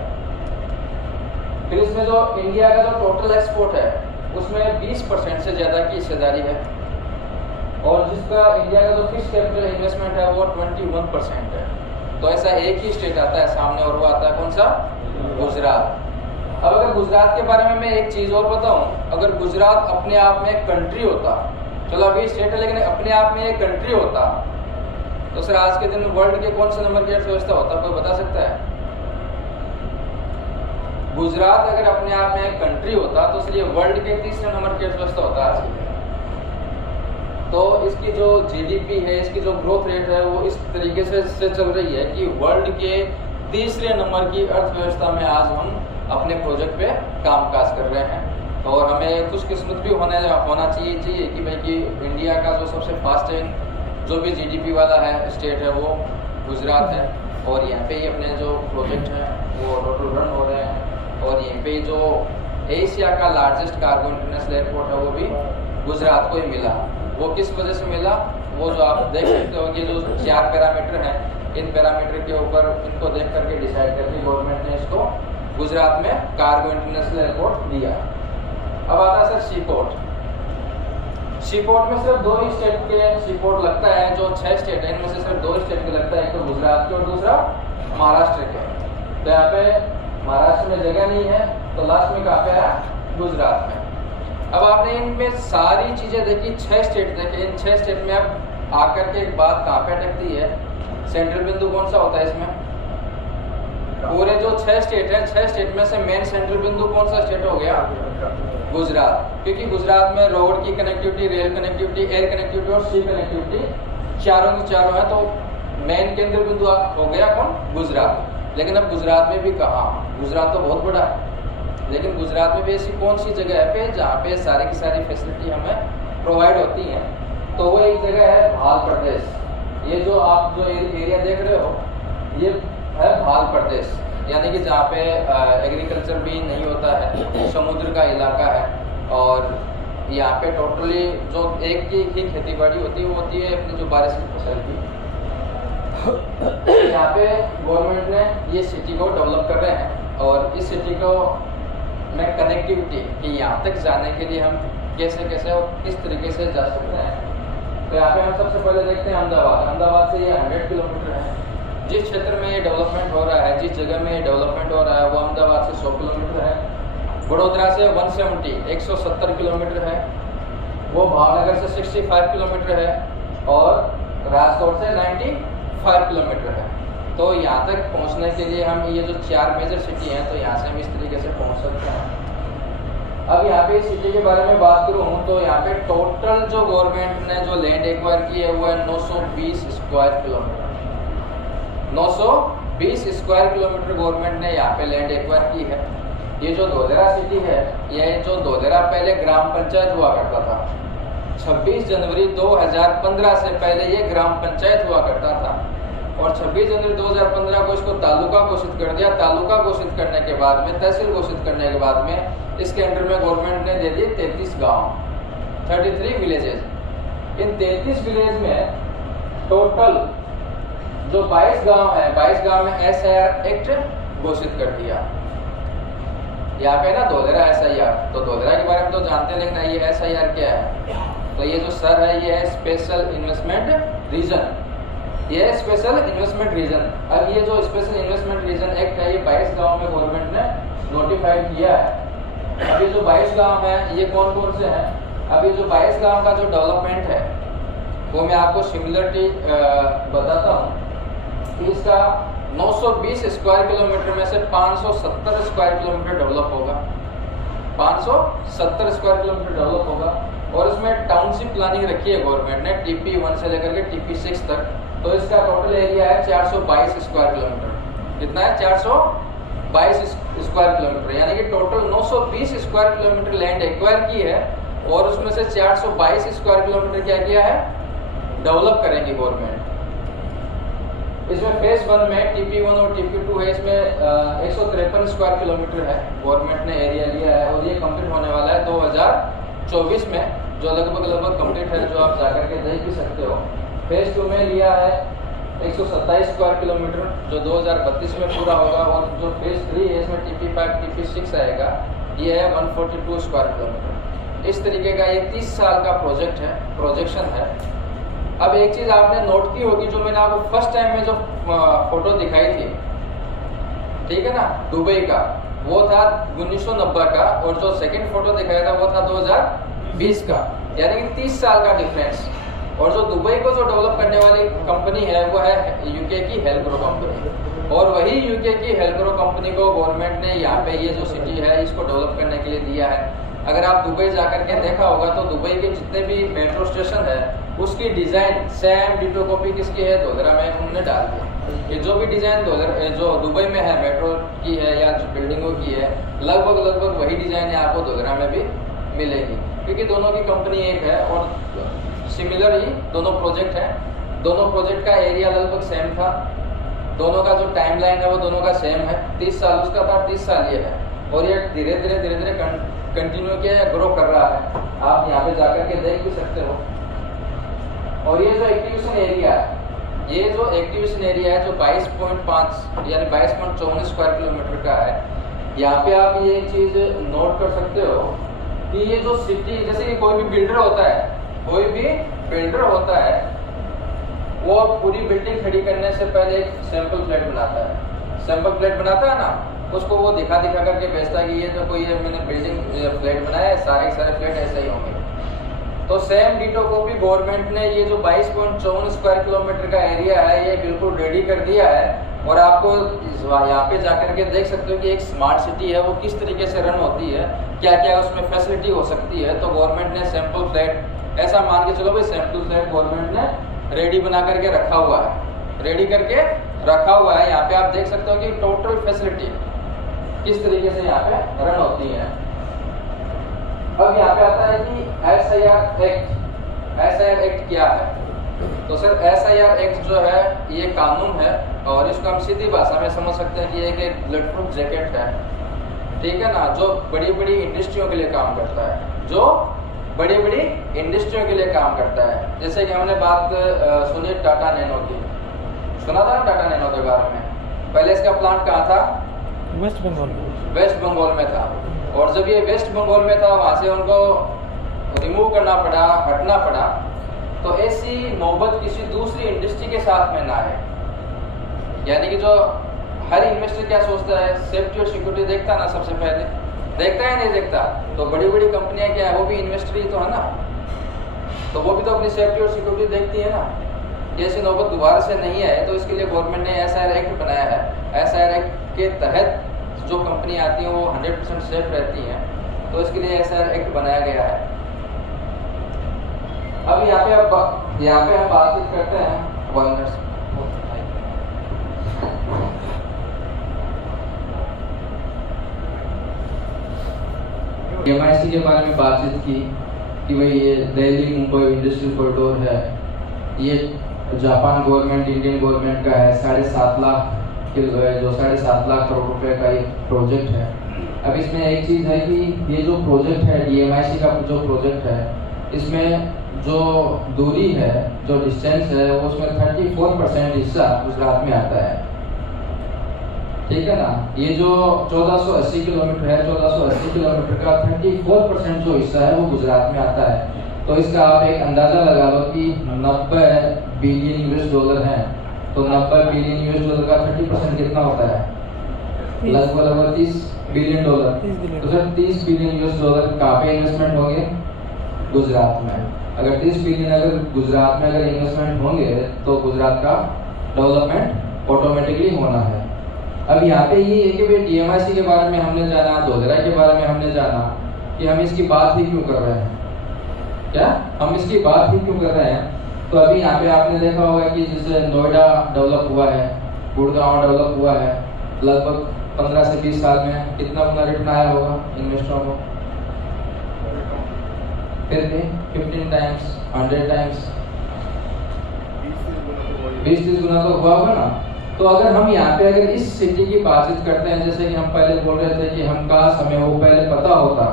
फिर इसमें जो इंडिया का जो टोटल एक्सपोर्ट है उसमें 20% से ज्यादा की हिस्सेदारी है। और जिसका इंडिया का जो फिक्स कैपिटल इन्वेस्टमेंट है वो 21% है। तो ऐसा एक ही स्टेट आता है सामने, और वो आता है कौन सा? गुजरात। अब अगर गुजरात के बारे में मैं एक चीज और बताऊं, अगर गुजरात अपने आप में एक कंट्री होता, चलो अभी स्टेट है लेकिन अपने आप में एक कंट्री होता, तो सर आज के दिन वर्ल्ड के कौन से नंबर की अर्थव्यवस्था होता, कोई बता सकता है? गुजरात अगर अपने आप में एक कंट्री होता तो सर ये वर्ल्ड के 3रे नंबर की अर्थव्यवस्था होता आज के दिन। तो इसकी जो GDP है, इसकी जो ग्रोथ रेट है वो इस तरीके से चल रही है कि वर्ल्ड के 3रे नंबर की अर्थव्यवस्था में आज हम अपने प्रोजेक्ट पे कामकाज कर रहे हैं। और हमें खुशकिस्मत भी होना चाहिए कि भाई कि इंडिया का जो सबसे फास्टिंग जो भी GDP वाला है स्टेट है वो गुजरात है। और यहाँ पे ही अपने जो प्रोजेक्ट हैं वो टोटल रन हो रहे हैं। और यहीं पे जो एशिया का लार्जेस्ट कार्गो इंटरनेशनल एयरपोर्ट है वो भी गुजरात को ही मिला। वो किस वजह से मिला? वो जो आप देख सकते हो कि जो 4 पैरामीटर हैं, इन पैरामीटर के ऊपर इनको देख करके डिसाइड करके गवर्नमेंट ने इसको गुजरात में कार्गो इंटरनेशनल एयरपोर्ट दिया। अब आता है सर सीपोर्ट। सीपोर्ट में सिर्फ 2 ही स्टेट के सीपोर्ट लगता है, जो 6 स्टेट है इनमें से सिर्फ 2 स्टेट के लगता है, एक तो गुजरात के और दूसरा महाराष्ट्र के। तो यहाँ पे महाराष्ट्र में जगह नहीं है तो लास्ट में कहाँ पे है? गुजरात में। अब आपने इनमें सारी चीजें देखी, 6 स्टेट देखे, इन 6 स्टेट में अब आकर के एक बात कहाँ पे अटकती है, सेंट्रल बिंदु कौन सा होता है इसमें? पूरे जो 6 स्टेट है, 6 स्टेट में से मेन सेंट्रल बिंदु कौन सा स्टेट हो गया? गुजरात। क्योंकि गुजरात में रोड की connectivity, rail connectivity, air connectivity और सी कनेक्टिविटी चारों की चारों है। तो मेन केंद्र बिंदु हो गया कौन? गुजरात। लेकिन अब गुजरात में भी कहाँ? गुजरात तो बहुत बड़ा है, लेकिन गुजरात में भी ऐसी कौन सी जगह है पे जहाँ पे सारी की सारी फैसिलिटी हमें प्रोवाइड होती हैं? तो वो एक जगह है भाल प्रदेश। ये जो आप जो एरिया देख रहे हो ये है भाल प्रदेश, यानी कि जहाँ पे एग्रीकल्चर भी नहीं होता है, समुद्र का इलाका है। और यहाँ पे टोटली जो एक की ही खेती बाड़ी होती है वो होती है अपनी जो बारिश की फसल की। यहाँ पे गवर्नमेंट ने ये सिटी को डेवलप कर रहे हैं और इस सिटी को में कनेक्टिविटी कि यहाँ तक जाने के लिए हम कैसे कैसे और किस तरीके से जा सकते हैं। तो यहाँ पे हम सबसे पहले देखते हैं अहमदाबाद। अहमदाबाद से ये 100 किलोमीटर है जिस क्षेत्र में ये डेवलपमेंट हो रहा है, जिस जगह में ये डेवलपमेंट हो रहा है, वो अहमदाबाद से 100 किलोमीटर है, वडोदरा से 170 किलोमीटर है, वो भावनगर से 65 किलोमीटर है और राजकोट से 95 किलोमीटर है। तो यहाँ तक पहुँचने के लिए हम ये जो 4 मेजर सिटी हैं, तो यहाँ से हम इस तरीके से पहुँच सकते हैं। अब यहाँ पे सिटी के बारे में बात करूँ तो यहाँ पे टोटल जो गवर्नमेंट ने जो लैंड एक्वायर की है वो है 920 square kilometre. 920 square kilometre government ने यहाँ पे लैंड एक्वायर की है। ये जो धोलेरा सिटी है, ये जो धोलेरा पहले ग्राम पंचायत हुआ करता था। 26 जनवरी 2015 से पहले ये ग्राम पंचायत हुआ करता था और 26 जनवरी 2015 को इसको तालुका घोषित कर दिया। तालुका घोषित करने के बाद में, तहसील घोषित करने के बाद में इसके अंडर में गवर्नमेंट ने दे दिए 33 गाँव, 33 विलेजेस। इन 33 विलेज में टोटल जो 22 गाँव है, 22 गाँव में SIR एक्ट घोषित कर दिया। यहाँ पे ना धोलेरा SIR, तो धोलेरा के बारे में तो जानते हैं, लेकिन ये SIR क्या है? तो ये जो सर है ये है स्पेशल इन्वेस्टमेंट रीजन। ये स्पेशल इन्वेस्टमेंट रीजन। अब ये जो स्पेशल इन्वेस्टमेंट रीजन एक्ट है, ये 22 गाँव में गवर्नमेंट ने नोटिफाइड किया है। अभी जो 22 गाँव है ये कौन कौन से हैं? अभी जो 22 गाँव का जो डेवलपमेंट है वो मैं आपको सिमिलरिटी बताता हूँ कि इसका 920 स्क्वायर किलोमीटर में से 570 स्क्वायर किलोमीटर डेवलप होगा। 570 स्क्वायर किलोमीटर डेवलप होगा और इसमें टाउनशिप प्लानिंग रखी है गवर्नमेंट ने TP1 से लेकर के TP6 तक। तो इसका टोटल एरिया है 422 स्क्वायर किलोमीटर। कितना है? 422 स्क्वायर किलोमीटर, यानी कि total 920 square kilometre land acquire की है और उसमें से 422 स्क्वायर किलोमीटर क्या किया है? डेवलप करेंगी गवर्नमेंट। इसमें फेज 1 में TP1 और TP2 है, इसमें 153 स्क्वायर किलोमीटर है गवर्नमेंट ने एरिया लिया है और ये कंप्लीट होने वाला है 2024 में, जो लगभग कंप्लीट है, जो आप जाकर के देख भी सकते हो। फेज 2 में लिया है 127 स्क्वायर किलोमीटर, जो 2032 में पूरा होगा और जो फेज 3 है इसमें TP5 TP6 आएगा, ये है 142 स्क्वायर किलोमीटर। इस तरीके का ये 30 साल का प्रोजेक्ट है, प्रोजेक्शन है। अब एक चीज आपने नोट की होगी, जो मैंने आपको फर्स्ट टाइम में जो फोटो दिखाई थी, ठीक है ना, दुबई का, वो था 1990 का और जो सेकंड फोटो दिखाया था वो था 2020 का, यानी कि 30 साल का डिफरेंस। और जो दुबई को जो डेवलप करने वाली कंपनी है वो है यूके की हेलग्रो कंपनी, और वही यूके की हेलग्रो कंपनी को गवर्नमेंट ने यहाँ पे ये जो सिटी है इसको डेवलप करने के लिए दिया है। अगर आप दुबई जाकर के देखा होगा तो दुबई के जितने भी मेट्रो स्टेशन है उसकी डिजाइन सेम डिटो कॉपी किसकी है? धोलेरा में उन्होंने डाल दिया। ये जो भी डिजाइन जो दुबई में है मेट्रो की है या जो बिल्डिंगों की है, लगभग वही डिजाइन आपको धोलेरा में भी मिलेगी, क्योंकि दोनों की कंपनी एक है और सिमिलर ही दोनों प्रोजेक्ट हैं। दोनों प्रोजेक्ट का एरिया लगभग सेम था, दोनों का जो टाइमलाइन है वो दोनों का सेम है। 30 साल उसका था, 30 साल ये है, और ये धीरे धीरे कंटिन्यू किया है, ग्रो कर रहा है। आप यहाँ पे जाकर के देख भी सकते हो। और ये जो एक्टिवेशन एरिया है, ये जो एक्टिवेशन एरिया है जो 22.5 यानी 22.54 स्क्वायर किलोमीटर का है, यहाँ पे आप ये चीज नोट कर सकते हो कि ये जो सिटी, जैसे कि कोई भी बिल्डर होता है, कोई भी बिल्डर होता है, वो पूरी बिल्डिंग खड़ी करने से पहले एक सैंपल फ्लैट बनाता है। सैंपल फ्लैट बनाता है ना, उसको वो दिखा करके बेचता है कि ये तो कोई मैंने बिल्डिंग फ्लैट बनाया है, सारे फ्लैट ऐसे ही होंगे। तो सेम डिटो को भी गवर्नमेंट ने ये जो 22.54 स्क्वायर किलोमीटर का एरिया है ये बिल्कुल रेडी कर दिया है। और आपको यहाँ पे जाकर के देख सकते हो कि एक स्मार्ट सिटी है वो किस तरीके से रन होती है, क्या क्या उसमें फैसिलिटी हो सकती है। तो गवर्नमेंट ने सैंपल फ्लैट, ऐसा मान के चलो भाई सैंपल फ्लैट गवर्नमेंट ने रेडी बना करके रखा हुआ है, रेडी करके रखा हुआ है। यहाँ पे आप देख सकते हो कि टोटल फैसिलिटी किस तरीके से यहाँ पे रन होती है। अब यहाँ पे आता है कि SIR एक्ट क्या है? तो सर SIR एक्ट जो है ये कानून है और इसको हम सीधी भाषा में समझ सकते हैं कि एक ब्लड प्रूफ जैकेट है, ठीक है ना, जो बड़ी बड़ी इंडस्ट्रियों के लिए काम करता है, जो बड़ी बड़ी इंडस्ट्रियों के लिए काम करता है। जैसे कि हमने बात सुनी टाटा नैनो की, सुना था ना टाटा नैनो के बारे में। पहले इसका प्लांट कहाँ था? वेस्ट बंगाल में था। और जब ये वेस्ट बंगाल में था वहां से उनको रिमूव करना पड़ा, हटना पड़ा। तो ऐसी नौबत किसी दूसरी इंडस्ट्री के साथ में ना है यानी कि जो हर इन्वेस्टर क्या सोचता है, सेफ्टी और सिक्योरिटी देखता है ना, सबसे पहले देखता है नहीं देखता? तो बड़ी बड़ी कंपनियां क्या है, वो भी इन्वेस्टर ही तो है ना, तो वो भी तो अपनी सेफ्टी और सिक्योरिटी देखती है ना। ये ऐसी नौबत दोबारा से नहीं आए, तो इसके लिए गवर्नमेंट ने SIR एक्ट बनाया है। SIR एक्ट के तहत जो कंपनी आती हैं वो 100% सेफ रहती हैं, तो इसके लिए SIR एक्ट बनाया गया है। अब यहाँ पे हम बातचीत करते हैं 1 मिनट। MIC के बारे में बातचीत की कि भाई ये दिल्ली मुंबई इंडस्ट्रियल कॉरिडोर है, ये जापान गवर्नमेंट इंडियन गवर्नमेंट का है, 7.5 लाख के जो 7.5 लाख करोड़ रुपए का एक प्रोजेक्ट है। अब इसमें एक चीज़ है कि ये जो प्रोजेक्ट है DMIC का जो प्रोजेक्ट है, इसमें जो दूरी है, जो डिस्टेंस है, वो उसमें 34% हिस्सा गुजरात में आता है, ठीक है ना। ये जो 1480 किलोमीटर है, 1480 किलोमीटर का 34% जो हिस्सा है वो गुजरात में आता है। तो इसका आप एक अंदाजा लगा लो कि 90 बिलियन US$ हैं, तो 90 बिलियन US$ का 30% कितना होता है? लगभग $30 बिलियन। तो सर 30 बिलियन US$ कहाँ पे इन्वेस्टमेंट होंगे? गुजरात में। अगर 30 बिलियन अगर गुजरात में अगर इन्वेस्टमेंट होंगे तो गुजरात का डेवलपमेंट ऑटोमेटिकली होना है। अब यहाँ पे ये है कि भाई DMIC के बारे में हमने जाना, धोधरा के बारे में हमने जाना, कि हम इसकी बात ही क्यों कर रहे हैं, क्या हम इसकी बात ही क्यों कर रहे हैं? तो अभी यहाँ पे आपने देखा होगा कि जैसे नोएडा डेवलप हुआ है, गुड़गांव डेवलप हुआ है, लगभग 15 से 20 साल में कितना गुना रिटर्न आया होगा इन्वेस्टरों को? फिर भी 15 टाइम्स, 100 टाइम्स, 20-30 गुना तो हुआ होगा ना। तो अगर हम यहाँ पे अगर इस सिटी की बातचीत करते हैं, जैसे कि हम पहले बोल रहे थे कि हम काश हमें वो पहले पता होता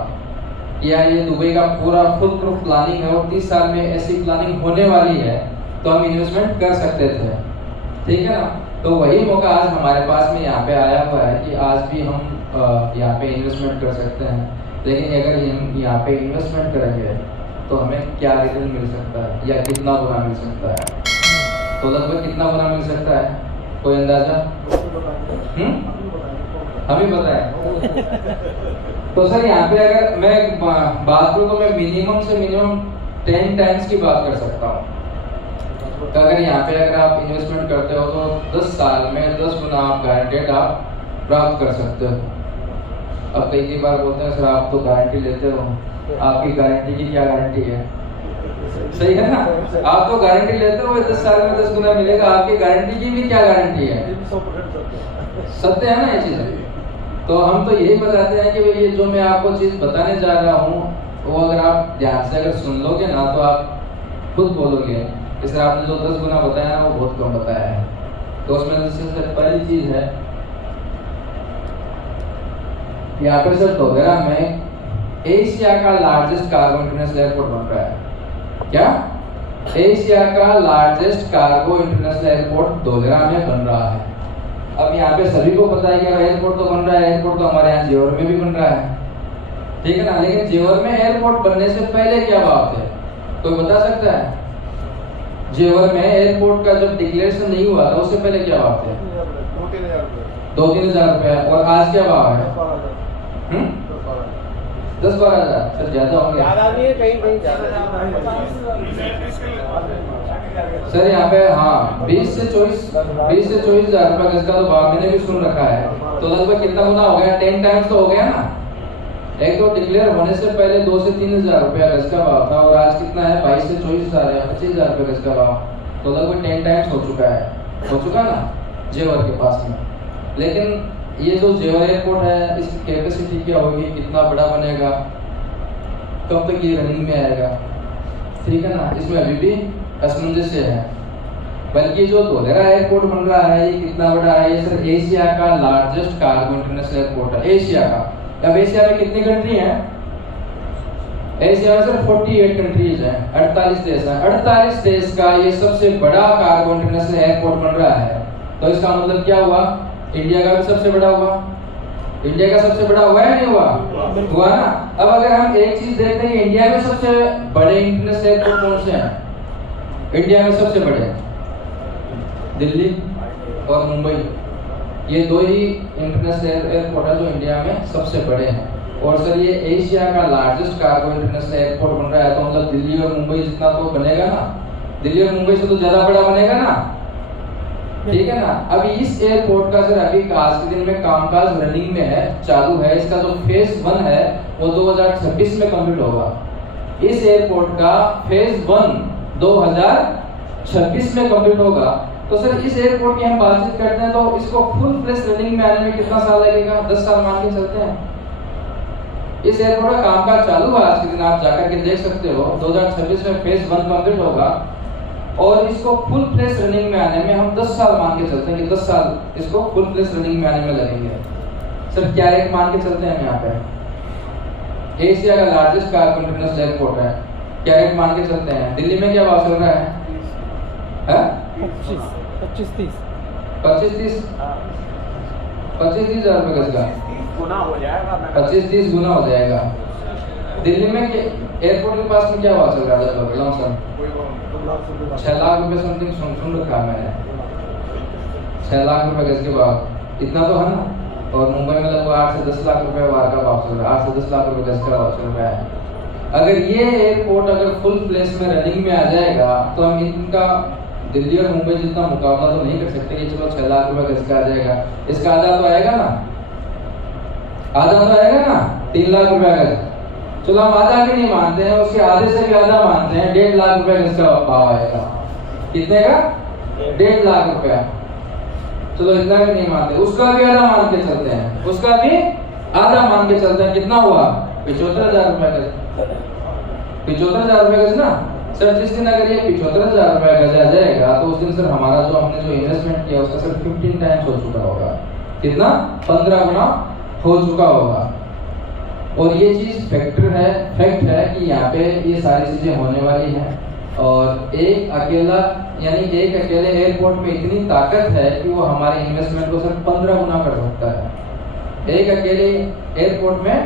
या ये दुबई का पूरा फुल प्रूफ प्लानिंग है और 30 साल में ऐसी प्लानिंग होने वाली है, तो हम इन्वेस्टमेंट कर सकते थे, ठीक है ना। तो वही मौका आज हमारे पास में यहाँ पे आया हुआ है कि आज भी हम यहाँ पे इन्वेस्टमेंट कर सकते हैं। लेकिन अगर हम यहाँ पे इन्वेस्टमेंट करेंगे तो हमें क्या रिटर्न मिल सकता है या कितना गुना मिल सकता है? तो लगभग कितना गुना मिल सकता है, कोई अंदाजा? हम ही बताएं। तो सर यहाँ पे अगर मैं बात करूँ तो मैं मिनिमम से मिनिमम 10 टाइम्स की बात कर सकता हूँ। तो अगर यहाँ पे अगर आप इन्वेस्टमेंट करते हो तो 10 साल में 10 गुना आप गारंटेड आप प्राप्त कर सकते हो। अब कई बार बोलते हैं सर आप तो गारंटी लेते हो, आपकी गारंटी की क्या गारंटी है? सही है ना, आप तो गारंटी लेते हो 10 साल में 10 गुना मिलेगा, आपकी गारंटी की भी क्या गारंटी है? सत्य है ना ये चीज। तो हम तो यही बताते हैं कि भाई ये जो मैं आपको चीज बताने जा रहा हूँ वो अगर आप ध्यान से अगर सुन लोगे ना तो आप खुद बोलोगे कि सर आपने जो 10 गुना बताया ना वो बहुत कम बताया है। तो उसमें सबसे पहली चीज है यहाँ पे सर धोधरा में एशिया का लार्जेस्ट कार्गो इंटरनेशनल एयरपोर्ट बन रहा है। क्या? एशिया का लार्जेस्ट कार्गो इंटरनेशनल एयरपोर्ट धोधरा में बन रहा है। अब यहाँ पे सभी को पता है कि एयरपोर्ट तो बन रहा है, एयरपोर्ट तो हमारे यहाँ जेवर में भी बन रहा है, ठीक है ना। लेकिन जेवर में एयरपोर्ट बनने से पहले क्या बात है, कोई बता सकता है? जेवर में एयरपोर्ट का जब डिक्लेरेशन नहीं हुआ था उससे पहले क्या बात है? 2-3 हज़ार रुपया। और आज क्या भाव है? 10-12 हज़ार, सर ज्यादा होंगे सर यहाँ पे। हाँ 20 से 24 हज़ार रुपया गज का तो भाव मैंने भी सुन रखा है। तो लगभग कितना गुना हो गया? 10 टाइम्स तो हो गया ना। एक तो डिक्लेयर होने से पहले 2 से 3 हज़ार रुपया गज का भाव था और आज कितना है? 22 से 24 हज़ार है, 25 हज़ार रुपया गज का भाव। तो लगभग 10 टाइम्स हो चुका ना जेवर के पास में। लेकिन ये जो जेवर एयरपोर्ट है इसकी कैपेसिटी क्या होगी, कितना बड़ा बनेगा, कब तक ये रनिंग में आएगा, ठीक है ना, इसमें अभी भी असमंजस्य है। बल्कि जो धोधरा एयरपोर्ट बन रहा है ये कितना बड़ा है? ये सर एशिया का लार्जेस्ट कार्गो इंटरनेशनल एयरपोर्ट है, एशिया का। अब एशिया में कितनी कंट्री हैं? एशिया में सर 48 कंट्रीज हैं, 48 देश हैं। 48 देश का ये सबसे बड़ा कार्गो इंटरनेशनल एयरपोर्ट बन रहा है। तो इसका मतलब क्या हुआ? इंडिया का भी सबसे बड़ा हुआ। इंडिया का सबसे बड़ा हुआ है नहीं हुआ ना। अब अगर हम एक चीज देखते हैं इंडिया में सबसे बड़े इंटरनेशनल एयरपोर्ट कौन से हैं? इंडिया में सबसे बड़े दिल्ली, और मुंबई, ये दो ही इंटरनेशनल एयरपोर्ट है जो इंडिया में सबसे बड़े हैं। और सर ये एशिया का लार्जेस्ट कार्गो इंटरनेशनल एयरपोर्ट बन रहा है, तो मतलब दिल्ली और मुंबई जितना तो बनेगा ना, दिल्ली और मुंबई से तो ज्यादा बड़ा बनेगा ना, ठीक है ना। अभी इस एयरपोर्ट का सर अभी आज के दिन में कामकाज रनिंग में है, चालू है। इसका जो फेज 1 है वो 2026 में कंप्लीट होगा। इस एयरपोर्ट का फेज 1 2026 में कंप्लीट होगा। तो सर इस एयरपोर्ट की हम बातचीत करते हैं तो इसको फुल फ्लेश रनिंग में आने में कितना साल लगेगा? 10 साल मान के चलते हैं। इस एयरपोर्ट का कामकाज चालू है आज के दिन, आप जाकर के देख सकते हो। 2026 में फेज 1 कंप्लीट होगा और इसको फुल फ्लेश रनिंग में आने में हम 10 साल मान के चलते हैं कि 10 साल इसको फुल फ्लेश रनिंग में आने में लगेंगे। सर क्या रेट मान के चलते हैं यहाँ पे? एशिया का लार्जेस्ट कार्गो इंटरनेशनल एयरपोर्ट है, क्या रेट मान के चलते हैं? दिल्ली में क्या भाव चल रहा है? 25-30 25-30 रुपए गज का गुना हो जाएगा, 25-30 गुना हो जाएगा। दिल्ली में एयरपोर्ट के पास में क्या भाव चल रहा है सर? 6 लाख रुपए समथिंग सुन रखा मैंने, 6 लाख रुपए गज के भाव, इतना तो है ना। और मुंबई में लगभग 8 से 10 लाख रुपए बार का भाव चल रहा है, 8 से 10 लाख रुपए गज का भाव चल रहा है। अगर ये एयरपोर्ट अगर फुल फ्लेश में रनिंग में आ जाएगा तो हम इनका दिल्ली और मुंबई जितना मुकाबला तो नहीं कर सकते कि चलो 6 लाख रुपए गज का आ जाएगा। इसका आधा तो आएगा ना, आधा तो आएगा ना, 3 लाख रुपए गज। चलो हम आधा भी नहीं मानते हैं, उसके आधे से भी आधा मानते हैं, 1.5 लाख रुपए गज का भाव आएगा। कितने का? 1.5 लाख रुपया। चलो इतना भी नहीं मानते, उसका भी आधा मान के चलते हैं, उसका भी आधा मान के चलते हैं। कितना हुआ? 75,000 रुपए गज। 75,000 रुपए गज ना सर। जिस दिन अगर ये 75,000 रुपए गज आ जाएगा तो उस दिन सर हमारा जो हमने जो इन्वेस्टमेंट किया उसका सर 15 टाइम्स हो चुका होगा। कितना? 15 गुना हो चुका होगा। और ये चीज फैक्ट है कि यहाँ पे ये सारी चीजें होने वाली हैं। और एक अकेले एयरपोर्ट में इतनी ताकत है कि वो हमारे इन्वेस्टमेंट को सर 15 गुना कर सकता है। एक अकेले एयरपोर्ट में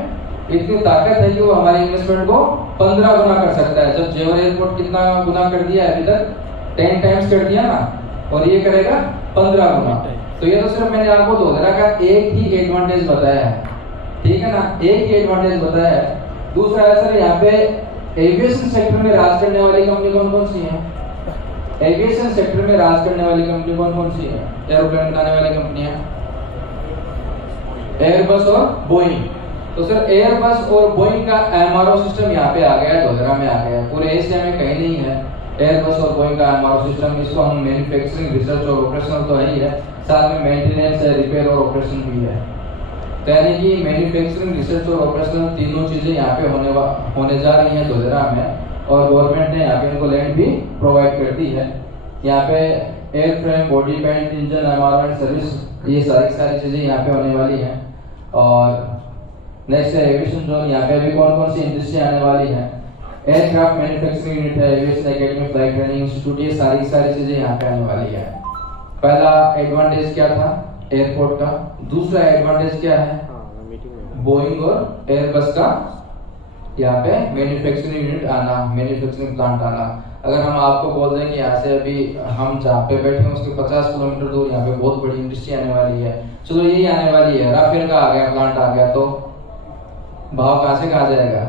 इतनी ताकत है कि वो हमारे इन्वेस्टमेंट को 15 गुना कर सकता है। जब जेवर एयरपोर्ट कितना गुना कर दिया है अभी तक? 10 टाइम्स कर दिया ना, और ये करेगा 15 गुना। तो ये तो सिर्फ मैंने आपको दोहरा का एक ही एडवांटेज बताया है, ठीक है ना, एक ही एडवांटेज बताया है। दूसरा है सर यहाँ पे एविएशन सेक्टर में राज करने वाली कंपनी कौन कौन सी है? एविएशन सेक्टर में राज करने वाली कंपनी कौन कौन सी है? एरोप्लेन बनाने वाली कंपनियां एयरबस और बोइंग। तो सर एयरबस और बोइंग का एमआरओ सिस्टम यहाँ पे आ गया है, धोधरा में आ गया है, पूरे एशिया में कहीं नहीं है एयरबस और बोइंग का एमआरओ सिस्टम। इसको हम मैन्युफैक्चरिंग, रिसर्च और ऑपरेशन तो है ही है, साथ में मेंटेनेंस है, रिपेयर और ऑपरेशन भी है। तो यानी कि मैन्युफैक्चरिंग, रिसर्च और ऑपरेशन तीनों चीजें यहाँ पे होने जा रही हैं धोधरा में। और गवर्नमेंट ने यहाँ पे इनको लैंड भी प्रोवाइड कर दी है। यहाँ पे air frame, body paint, engine, MRO and service, ये सारी चीजें यहाँ पे होने वाली हैं। और नेक्स्ट है एविएशन जोन। यहाँ पे अभी कौन कौन सी इंडस्ट्री आने वाली है? एयरक्राफ्ट मैन्युफैक्चरिंग यूनिट है, aviation academy, flight training institute, ये सारी चीजें यहाँ पे आने वाली है। पहला एडवांटेज क्या था एयरपोर्ट का? दूसरा एडवांटेज क्या है? बोइंग और एयरबस का यहाँ पे मैन्युफैक्चरिंग यूनिट आना, मैन्युफैक्चरिंग प्लांट आना। अगर हम आपको बोल दें कि यहाँ से अभी हम जहाँ पे बैठे हैं उसके 50 किलोमीटर दूर यहाँ पे बहुत बड़ी इंडस्ट्री आने वाली है, चलो यही आने वाली है, राफेल का आ गया, प्लांट आ गया, तो भाव कहाँ से कहाँ जाएगा?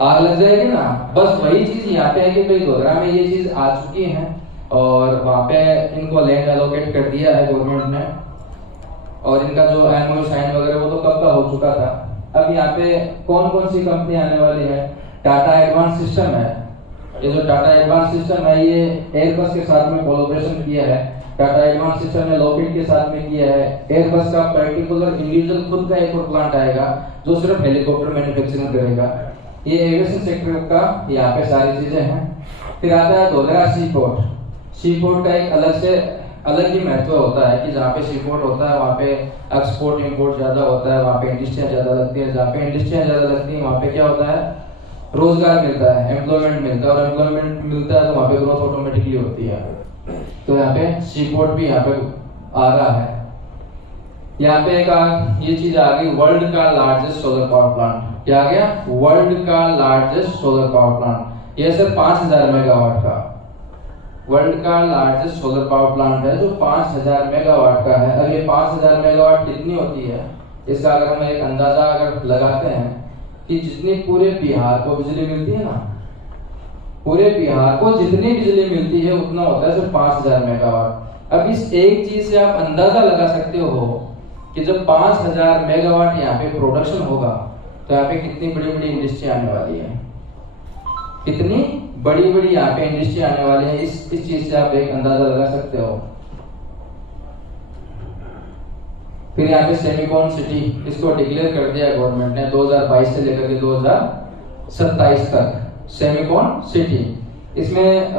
आग लग जाएगी ना। बस वही चीज यहाँ पे है कि भाई धोधरा में ये चीज आ चुकी है और वहाँ पे इनको लैंड एलोकेट कर दिया है गवर्नमेंट ने। और इनका जो एमओयू साइन वगैरह वो तो कब का हो चुका था। अब यहाँ पे कौन कौन सी कंपनी आने वाली है? टाटा एडवांस सिस्टम है। ये जो टाटा एडवांस सिस्टम है ये एयरबस के साथ में कोलैबोरेशन किया है। टाटा एडवांस सिस्टम ने लॉकहीड के साथ में किया है। एयरबस का पर्टिकुलर इंडिविजुअल खुद का एक और प्लांट आएगा जो सिर्फ हेलीकॉप्टर मैन्युफैक्चरिंग करेगा। ये एविएशन सेक्टर का यहाँ पे सारी चीजें हैं। फिर आता है धोधरा सी पोर्ट। सी पोर्ट का एक अलग ही महत्व होता है कि जहाँ पे सी पोर्ट होता है वहाँ पे एक्सपोर्ट इंपोर्ट ज्यादा होता है, वहाँ पे इंडस्ट्रियाँ ज्यादा लगती है। जहाँ पे इंडस्ट्रियाँ ज्यादा लगती है वहाँ पे क्या होता है? रोजगार मिलता है, एम्प्लॉयमेंट मिलता है, और एम्प्लॉयमेंट मिलता है तो वहाँ पे ग्रोथ ऑटोमेटिकली होती है। तो यहाँ पे सी पोर्ट भी यहाँ पे आ रहा है। यहाँ पे एक ये चीज आ गई, वर्ल्ड का लार्जेस्ट सोलर पावर प्लांट। क्या आ गया? वर्ल्ड का लार्जेस्ट सोलर पावर प्लांट। ये सर 5000 मेगावाट का वर्ल्ड का लार्जेस्ट सोलर पावर प्लांट है जो 5000 मेगावाट का है। अब ये 5000 मेगावाट कितनी होती है, इसका अगर हम एक अंदाजा अगर लगाते हैं कि जितनी पूरे बिहार को बिजली मिलती है ना, पूरे बिहार को जितनी बिजली मिलती है उतना होता है सिर्फ 5000 मेगावाट। अब इस एक चीज से आप अंदाजा लगा सकते हो कि जब 5000 मेगावाट यहाँ पे प्रोडक्शन होगा तो यहाँ पे कितनी बड़ी बड़ी इंडस्ट्री आने वाली है, कितनी बड़ी बड़ी यहाँ पे इंडस्ट्री आने वाली है। इस चीज से आप एक अंदाजा लगा सकते हो। फिर यहाँ पे सेमिकॉन सिटी, इसको डिक्लेयर कर दिया गवर्नमेंट ने 2022 से लेकर के 2027 तक सेमिकॉन सिटी। इसमें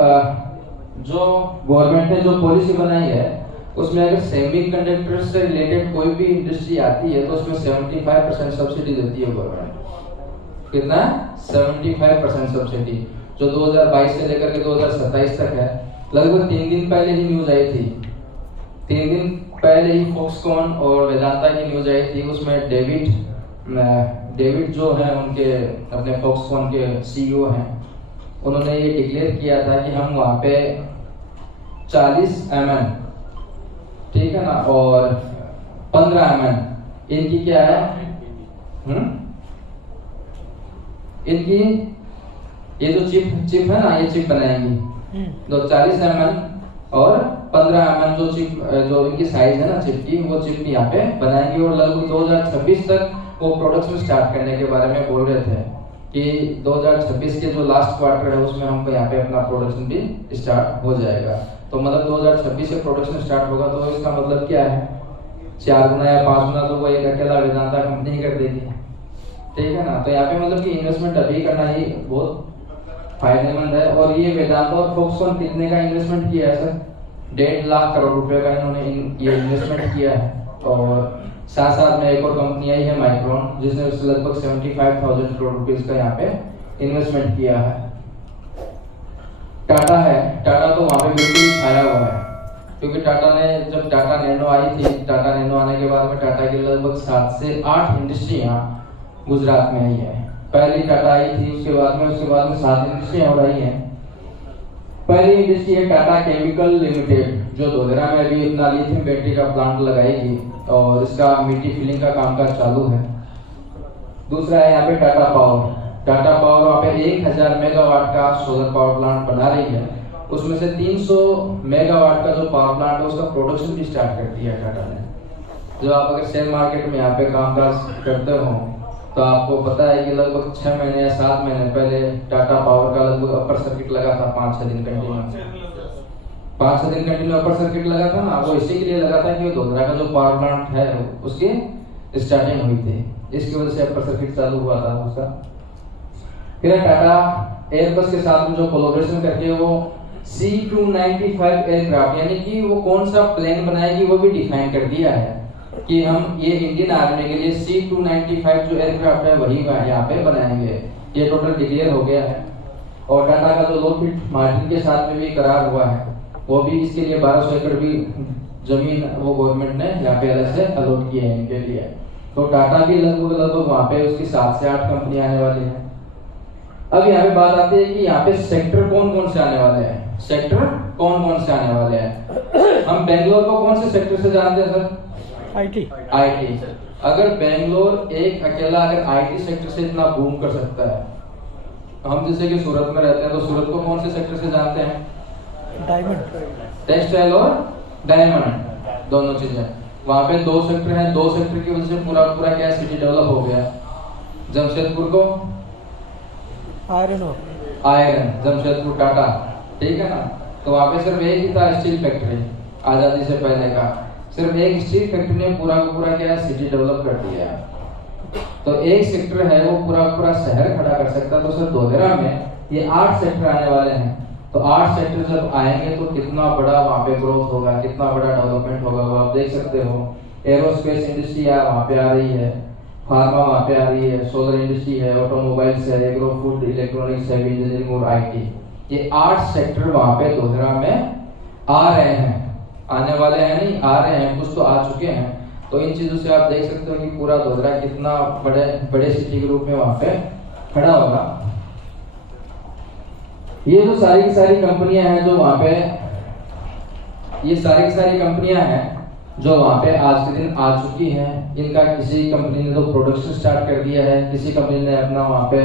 जो गवर्नमेंट ने जो पॉलिसी बनाई है उसमें अगर सेमीकंडक्टर से रिलेटेड कोई भी इंडस्ट्री आती है तो उसमें 75% सब्सिडी देती है गवर्नमेंट। कितना? 75% सब्सिडी, जो 2022 से लेकर के 2027 तक है। लगभग 3 दिन पहले ही न्यूज आई थी, 3 दिन पहले ही फॉक्सकॉन और वेदांता की न्यूज आई थी। उसमें डेविड जो है उनके अपने फॉक्सकॉन के सीईओ हैं, उन्होंने ये डिक्लेयर किया था कि हम वहां पे 40 mm, ठीक है ना, और 15 mm इनकी क्या है, इनकी ये जो चिप है ना, ये चिप बनाएंगी। तो 40 mm और 15 mm जो चिप, जो इनकी साइज है ना चिप की, वो चिप यहाँ पे बनाएंगी। और लगभग 2026 तक वो प्रोडक्शन स्टार्ट करने के बारे में बोल रहे थे कि 2026 के जो लास्ट क्वार्टर है उसमें हमको यहाँ पे अपना प्रोडक्शन भी स्टार्ट हो जाएगा। तो मतलब 2026 से प्रोडक्शन स्टार्ट होगा तो इसका मतलब क्या है, 4 गुना या 5 गुना तो वो एक अकेला वेदांता कंपनी कर देगी, ठीक है ना। तो यहाँ पे मतलब कि इन्वेस्टमेंट अभी करना ही बहुत फायदेमंद है। और ये वेदांता और फॉक्सकॉन कितने का इन्वेस्टमेंट किया है सर? 1.5 लाख करोड़ रुपए का इन्होंने ये इन्वेस्टमेंट किया है। और साथ साथ में एक और कंपनी आई है माइक्रोन, जिसने लगभग 75,000 करोड़ रुपीज का यहाँ पे इन्वेस्टमेंट किया है। टाटा है, टाटा तो वहां पे बिल्कुल छाया हुआ है, क्योंकि टाटा ने जब टाटा नैनो आई थी, टाटा नैनो आने के बाद में टाटा की लगभग 7 से 8 इंडस्ट्रियां गुजरात में आई है। पहली टाटा आई थी, उसके बाद में 7 इंडस्ट्रियां हो रही हैं। पहली इंडस्ट्री है टाटा केमिकल लिमिटेड, जो धोलेरा में अभी अपना लिथियम बैटरी का प्लांट लगाएगी और इसका मिट्टी फिलिंग का कामकाज चालू है। दूसरा है यहाँ पे टाटा पावर। टाटा पावर वहाँ पे 1000 मेगावाट का सोलर पावर प्लांट बना रही है। उसमें से 300 मेगावाट का जो पावर प्लांट है उसका प्रोडक्शन भी स्टार्ट कर दिया है टाटा ने। जो आप अगर शेयर मार्केट में यहाँ पे कामकाज करते हो तो आपको पता है कि लगभग 6 महीने या 7 महीने पहले टाटा पावर का लगभग अपर सर्किट लगा था 5-6 दिन कंटिन्यू। 5-6 दिन कंटिन्यू अपर सर्किट लगा था ना, वो इसी के लिए लगा था कि धोलेरा का जो पावर प्लांट है उसकी स्टार्टिंग हुई थी, इसकी वजह से अपर सर्किट चालू हुआ था उसका। फिर टाटा एयरबस के साथ में जो कोलैबोरेशन करके वो C295 एयरक्राफ्ट, यानी कि वो कौन सा प्लेन बनाएगी वो भी डिफाइन कर दिया है कि हम ये इंडियन आर्मी के लिए C295 जो एयरक्राफ्ट है वही यहाँ पे बनाएंगे। ये टोटल डिक्लेयर हो गया है। और टाटा का जो लॉकहीड मार्टिन के साथ में भी करार हुआ है, वो भी इसके लिए 1200 एकड़ भी जमीन वो गवर्नमेंट ने यहाँ पे अलग से अलॉट किए हैं इनके लिए। तो टाटा भी लगभग वहाँ पे उसकी 7 से 8 कंपनी आने वाली है। अब यहाँ पे बात आती है कि यहाँ पे सेक्टर कौन कौन से आने वाले हैं, सेक्टर कौन कौन से आने वाले हैं। हम बेंगलोर को कौन से सेक्टर से जानते हैं सर? आईटी। अगर बेंगलोर एक अकेला अगर आईटी सेक्टर से इतना बूम कर सकता है, तो हम जैसे कि सूरत में रहते हैं तो सूरत को कौन से सेक्टर से जानते हैं? डायमंड, टेक्सटाइल और डायमंड, दोनों चीजें। वहां पे 2 सेक्टर हैं, 2 सेक्टर की वजह से पूरा क्या सिटी डेवलप हो गया। जमशेदपुर को आयरन जमशेदपुर टाटा, ठीक है ना। तो वहां पे सिर्फ एक ही था स्टील फैक्ट्री आजादी से पहले का, सिर्फ एक स्टील फैक्ट्री ने पूरा क्या सिटी डेवलप कर दिया। तो एक सेक्टर है वो पूरा शहर खड़ा कर सकता है। तो सर धोलेरा में ये 8 सेक्टर आने वाले हैं। तो 8 सेक्टर जब आएंगे तो कितना बड़ा वहाँ पे ग्रोथ होगा, कितना बड़ा डेवलपमेंट होगा वो आप देख सकते हो। एरोस्पेस इंडस्ट्री वहाँ पे आ रही है, फार्मा वहाँ पे आ रही है, सोलर इंडस्ट्री है, ऑटोमोबाइल्स है, एग्रो फूड, इलेक्ट्रॉनिक्स है, इंजीनियरिंग और आईटी। ये 8 सेक्टर वहाँ पे धोलेरा में आ रहे हैं, आने वाले हैं नहीं, आ रहे हैं, कुछ तो आ चुके हैं। तो इन चीजों से आप देख सकते हो कि पूरा धोलेरा कितना बड़े सिटी के रूप में वहाँ पे खड़ा होगा। ये जो सारी की सारी कंपनियां हैं जो वहाँ पे, ये सारी की सारी कंपनियां हैं जो वहाँ पे आज के दिन आ चुकी हैं। इनका किसी कंपनी ने तो प्रोडक्शन स्टार्ट कर दिया है, किसी कंपनी ने अपना वहाँ पे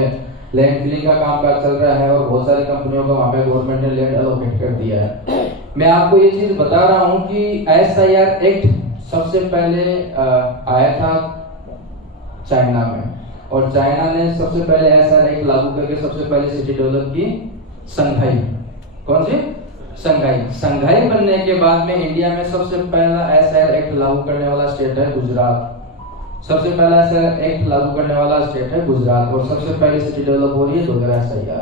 लैंड फिलिंग का काम काज चल रहा है, और बहुत सारी कंपनियों को वहाँ पे गवर्नमेंट ने लैंड एलोकेट कर दिया है। मैं आपको ये चीज बता रहा हूँ कि SIR एक्ट सबसे पहले आया था चाइना में, और चाइना ने सबसे पहले SIR एक्ट लागू करके सबसे पहले सिटी डेवलप की संघाई। कौन सी? संघाई। संघाई बनने के बाद में इंडिया में सबसे पहला SIR एक्ट लागू करने वाला स्टेट है गुजरात। सबसे पहला SIR एक्ट लागू करने वाला स्टेट है गुजरात, और सबसे पहले सिटी डेवलप हो रही है दोहरा SIR।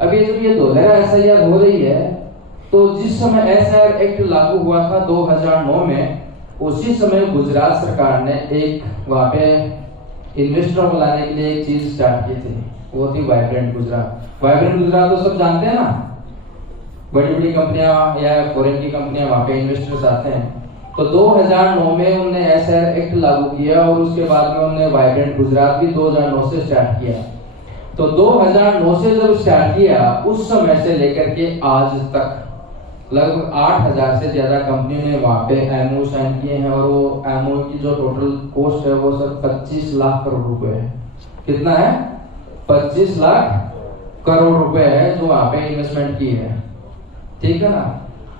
अब ये जब ये दोहरा SIR हो रही है, तो जिस समय SIR एक्ट लागू हुआ था 2009 में, उसी समय गुजरात सरकार ने एक वहाँ पे इन्वेस्टर को लाने के लिए एक चीज स्टार्ट की थी, वो थी वाइब्रेंट गुजरात। वाइब्रेंट गुजरात तो सब जानते हैं ना, बड़ी बड़ी कंपनियां या फॉरेन की कंपनियां वहाँ पे इन्वेस्टर्स आते हैं। तो 2009 में उन्होंने SIR एक्ट लागू किया, और उसके बाद में उन्होंने वाइब्रेंट गुजरात भी 2009 से स्टार्ट किया। तो 2009 से जब स्टार्ट किया, उस समय से लेकर के आज तक लगभग 8000 से ज्यादा कंपनियों ने वहाँ पे MOU साइन किए हैं, और वो MOU की जो टोटल कॉस्ट है वो सर 25 लाख करोड़ रुपए है। कितना है? 25 लाख करोड़ रुपए है जो वहाँ पे इन्वेस्टमेंट की है, ठीक है ना।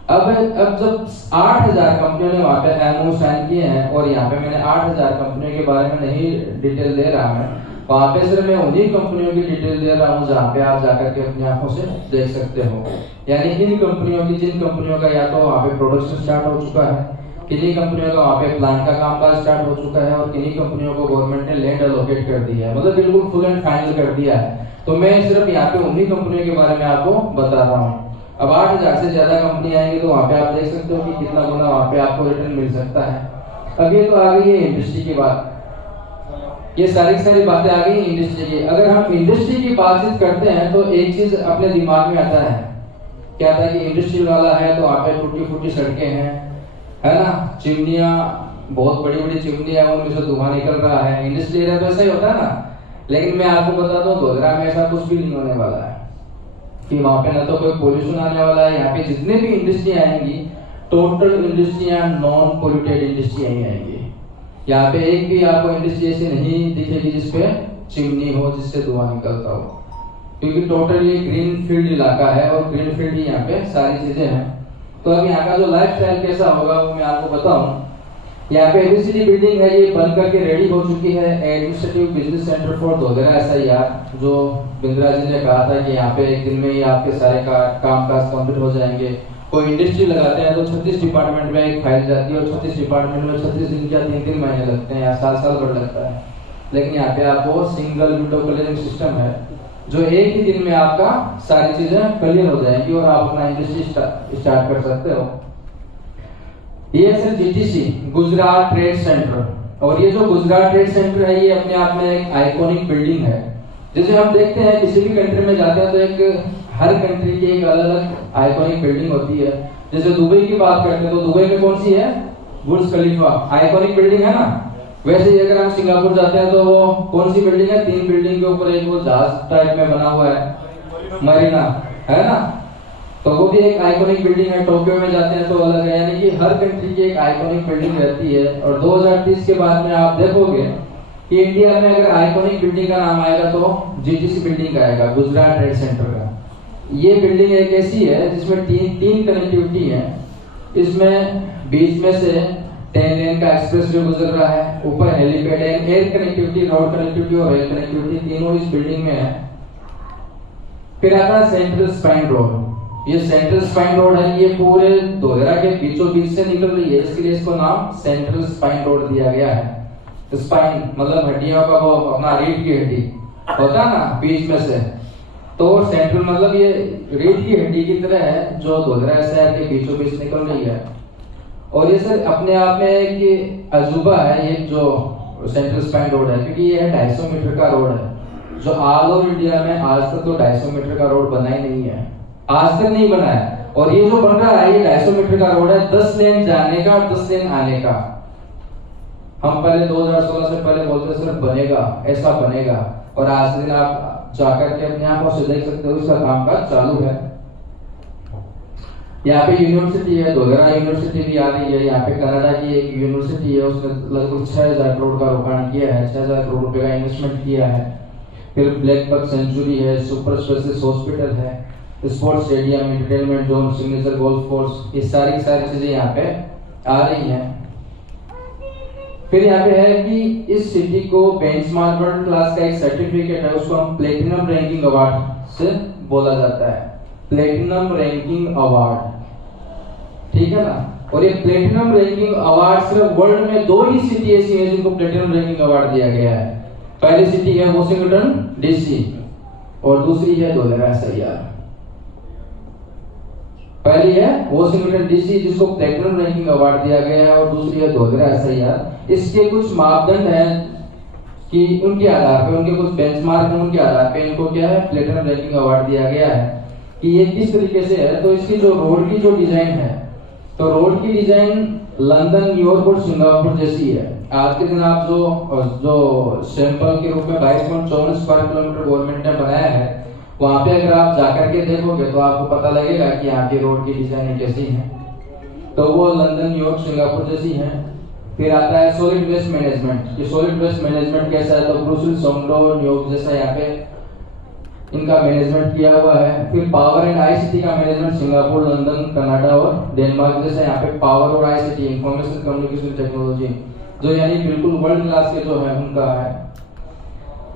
अब जब 8000 कंपनियों ने वहाँ पे MOU साइन किए हैं, और यहाँ पे मैंने 8000 कंपनियों के बारे में नहीं डिटेल दे रहा मैं, वहाँ पे सिर्फ मैं उन्हीं कंपनियों की डिटेल दे रहा हूँ जहाँ पे आप जाकर के अपनी आंखों से देख सकते हो। यानी इन कंपनियों की, जिन कंपनियों का या तो वहाँ पे प्रोडक्शन स्टार्ट हो चुका है, किन्हीं कंपनियों का वहाँ पे प्लांट का कामकाज स्टार्ट हो चुका है, और किन्हीं कंपनियों को गवर्नमेंट ने लैंड एलोकेट कर दिया है, मतलब बिल्कुल फुल एंड फाइनल कर दिया है। तो मैं सिर्फ यहाँ पे उन्हीं कंपनियों के बारे में आपको बता रहा हूँ। अब 8000 से ज्यादा कंपनी आएंगी, तो वहाँ पे आप देख सकते हो कि कितना गुना वहाँ पे आपको रिटर्न मिल सकता है। अब ये तो आ गई है इंडस्ट्री की बात, ये सारी बातें आ गई इंडस्ट्री की। अगर हम इंडस्ट्री की बातचीत करते हैं, तो एक चीज अपने दिमाग में आता है, क्या आता है कि इंडस्ट्री वाला है तो वहाँ पे टूटी फूटी सड़कें हैं, है ना, चिमनियां, बहुत बड़ी बड़ी चिमनियां, उनमें से धुआं निकल रहा है। इंडस्ट्री एरिया तो ऐसा ही होता है ना। लेकिन मैं आपको बता दूं, धोधरा में ऐसा कुछ भी नहीं होने वाला है कि वहाँ पे ना तो कोई पोल्यूशन आने वाला है। यहाँ पे जितने भी इंडस्ट्री आएंगी, टोटल इंडस्ट्रियां नॉन पोल्यूटेड इंडस्ट्री आएंगी। यहाँ पे एक भी आपको इंडस्ट्री ऐसी नहीं दिखेगी जिसपे चिमनी हो, जिससे धुआं निकलता हो, क्योंकि टोटल ये ग्रीन फील्ड इलाका है, और ग्रीन फील्ड ही यहाँ पे सारी चीजें हैं। तो अब यहाँ का जो लाइफस्टाइल कैसा होगा वो मैं आपको बताऊं। यहाँ पे एबीसीडी बिल्डिंग है, ये बन करके रेडी हो चुकी है, administrative business centre for Dodhra SIR, जो बिंद्रा जी ने कहा था कि यहाँ पे एक दिन में ही आपके सारे काम काज कंप्लीट हो जाएंगे। कोई इंडस्ट्री लगाते हैं तो 36 डिपार्टमेंट में एक फाइल जाती है, और 36 डिपार्टमेंट में 36 दिन या 3-3 महीने लगते हैं, या साल भर लगता है। लेकिन यहाँ पे आपको सिंगल विंडो क्लियरिंग सिस्टम है, जो एक ही दिन में आपका सारी चीजें क्लियर हो जाएंगी, और आप अपना इंडस्ट्री स्टार्ट कर सकते हो। ये है GTC, गुजरात ट्रेड सेंटर। और ये जो गुजरात ट्रेड सेंटर है, ये अपने आप में एक आइकॉनिक बिल्डिंग है। जैसे हम देखते हैं किसी भी कंट्री में जाते हैं तो एक हर कंट्री की एक अलग अलग आइकॉनिक बिल्डिंग होती है। जैसे दुबई की बात करते हैं तो दुबई में कौन सी है? बुर्ज खलीफा, आइकॉनिक बिल्डिंग है ना। वैसे ही अगर हम सिंगापुर जाते हैं तो वो कौन सी बिल्डिंग है? 3 बिल्डिंग के ऊपर एक वो जहाज टाइप में बना हुआ है, मरीना, है ना। तो वो भी एक आइकॉनिक बिल्डिंग है। टोक्यो में जाते हैं तो अलग है, यानी कि हर कंट्री की एक आइकॉनिक बिल्डिंग रहती है। और 2030 के बाद में आप देखोगे कि इंडिया में अगर आइकॉनिक बिल्डिंग का नाम आएगा तो GTC बिल्डिंग का आएगा, गुजरात ट्रेड सेंटर का। ये बिल्डिंग एक ऐसी है जिसमें तीन कनेक्टिविटी है। इसमें बीच में से 10 लेन का एक्सप्रेस वे गुजर रहा है, ऊपर हेलीपैड है, एयर कनेक्टिविटी, रोड कनेक्टिविटी और रेल कनेक्टिविटी तीनों इस बिल्डिंग में है। फिर आता है सेंट्रल स्पाइन रोड। ये सेंट्रल स्पाइन रोड है, ये पूरे दोहरा के बीचों बीच से निकल रही है, इसके लिए इसको नाम सेंट्रल स्पाइन रोड दिया गया है। स्पाइन मतलब हड्डियों का वो अपना रीढ़ की हड्डी होता है ना बीच में से, तो सेंट्रल मतलब ये रीढ़ की हड्डी की तरह है जो दोहरा शहर के बीचों बीच निकल रही है। और ये सर अपने आप में एक अजूबा है ये जो सेंट्रल स्पाइन रोड है, क्योंकि ये 250 मीटर का रोड है जो ऑल ओवर इंडिया में आज तक तो 250 मीटर का रोड बना ही नहीं है, आज तक नहीं बना है। और ये जो बन रहा है ये 250 मीटर का रोड है, 10 लेन जाने का 10 लेन आने का। हम पहले 2016 से पहले बोलते सर बनेगा, ऐसा बनेगा, और आज दिन आप जाकर के अपने आंखों से देख सकते हो, इसका कामकाज चालू है। यहाँ पे यूनिवर्सिटी है, धोलेरा यूनिवर्सिटी भी आ रही है। यहाँ पे कनाडा की एक यूनिवर्सिटी है, उसने लगभग 6000 करोड़ का रोकाण किया है, 6000 करोड़ रुपए का इन्वेस्टमेंट किया है। फिर ब्लैक बक सेंचुरी है, सुपर स्पेशलिस्ट हॉस्पिटल है, sports stadium, entertainment zone, signature golf course, ये सारी चीजें यहाँ पे आ रही हैं। फिर यहाँ पे है कि इस सिटी को बेंचमार्क वर्ल्ड क्लास का एक सर्टिफिकेट है, उसको हम प्लेटिनम रैंकिंग अवार्ड से बोला जाता है, प्लेटिनम रैंकिंग अवार्ड, ठीक है ना। और ये प्लेटिनम रैंकिंग अवार्ड सिर्फ वर्ल्ड में 2 ही सिटी ऐसी है जिनको प्लेटिनम रैंकिंग अवार्ड दिया गया है। पहली सिटी है वॉशिंगटन डीसी और दूसरी है धोलेरा सैयार। पहली है वॉशिंगटन डीसी जिसको प्लेटिनम रैंकिंग अवार्ड दिया गया है, और दूसरी है धोलेरा सैयार। इसके कुछ मापदंड हैं कि उनके आधार पे, उनके कुछ बेंचमार्क हैं, उनके आधार पे इनको क्या है प्लेटिनम रैंकिंग अवार्ड दिया गया है कि ये किस तरीके से है। तो इसकी जो रोड की जो डिजाइन है, तो रोड की डिजाइन लंदन, न्यूयॉर्क और सिंगापुर जैसी है। आज के दिन आप जो सैंपल के रूप में 22.54 स्क्वायर किलोमीटर गवर्नमेंट ने बनाया है, वहां पे अगर आप जाकर के देखोगे तो आपको पता लगेगा कि यहाँ की रोड की डिजाइन कैसी है। तो वो लंदन, न्यूयॉर्क, सिंगापुर जैसी है। फिर आता है सॉलिड वेस्ट मैनेजमेंट, कि सॉलिड वेस्ट मैनेजमेंट कैसा है, तो ब्रुसेल, सोंगडो, न्यूयॉर्क जैसा यहाँ पे इनका मैनेजमेंट किया हुआ है। फिर पावर एंड आईसीटी का मैनेजमेंट सिंगापुर, लंदन, कनाडा और डेनमार्क जैसा यहाँ पे पावर और आईसीटी, इंफॉर्मेशन कम्युनिकेशन टेक्नोलॉजी, जो यानी बिल्कुल वर्ल्ड क्लास के जो है उनका है।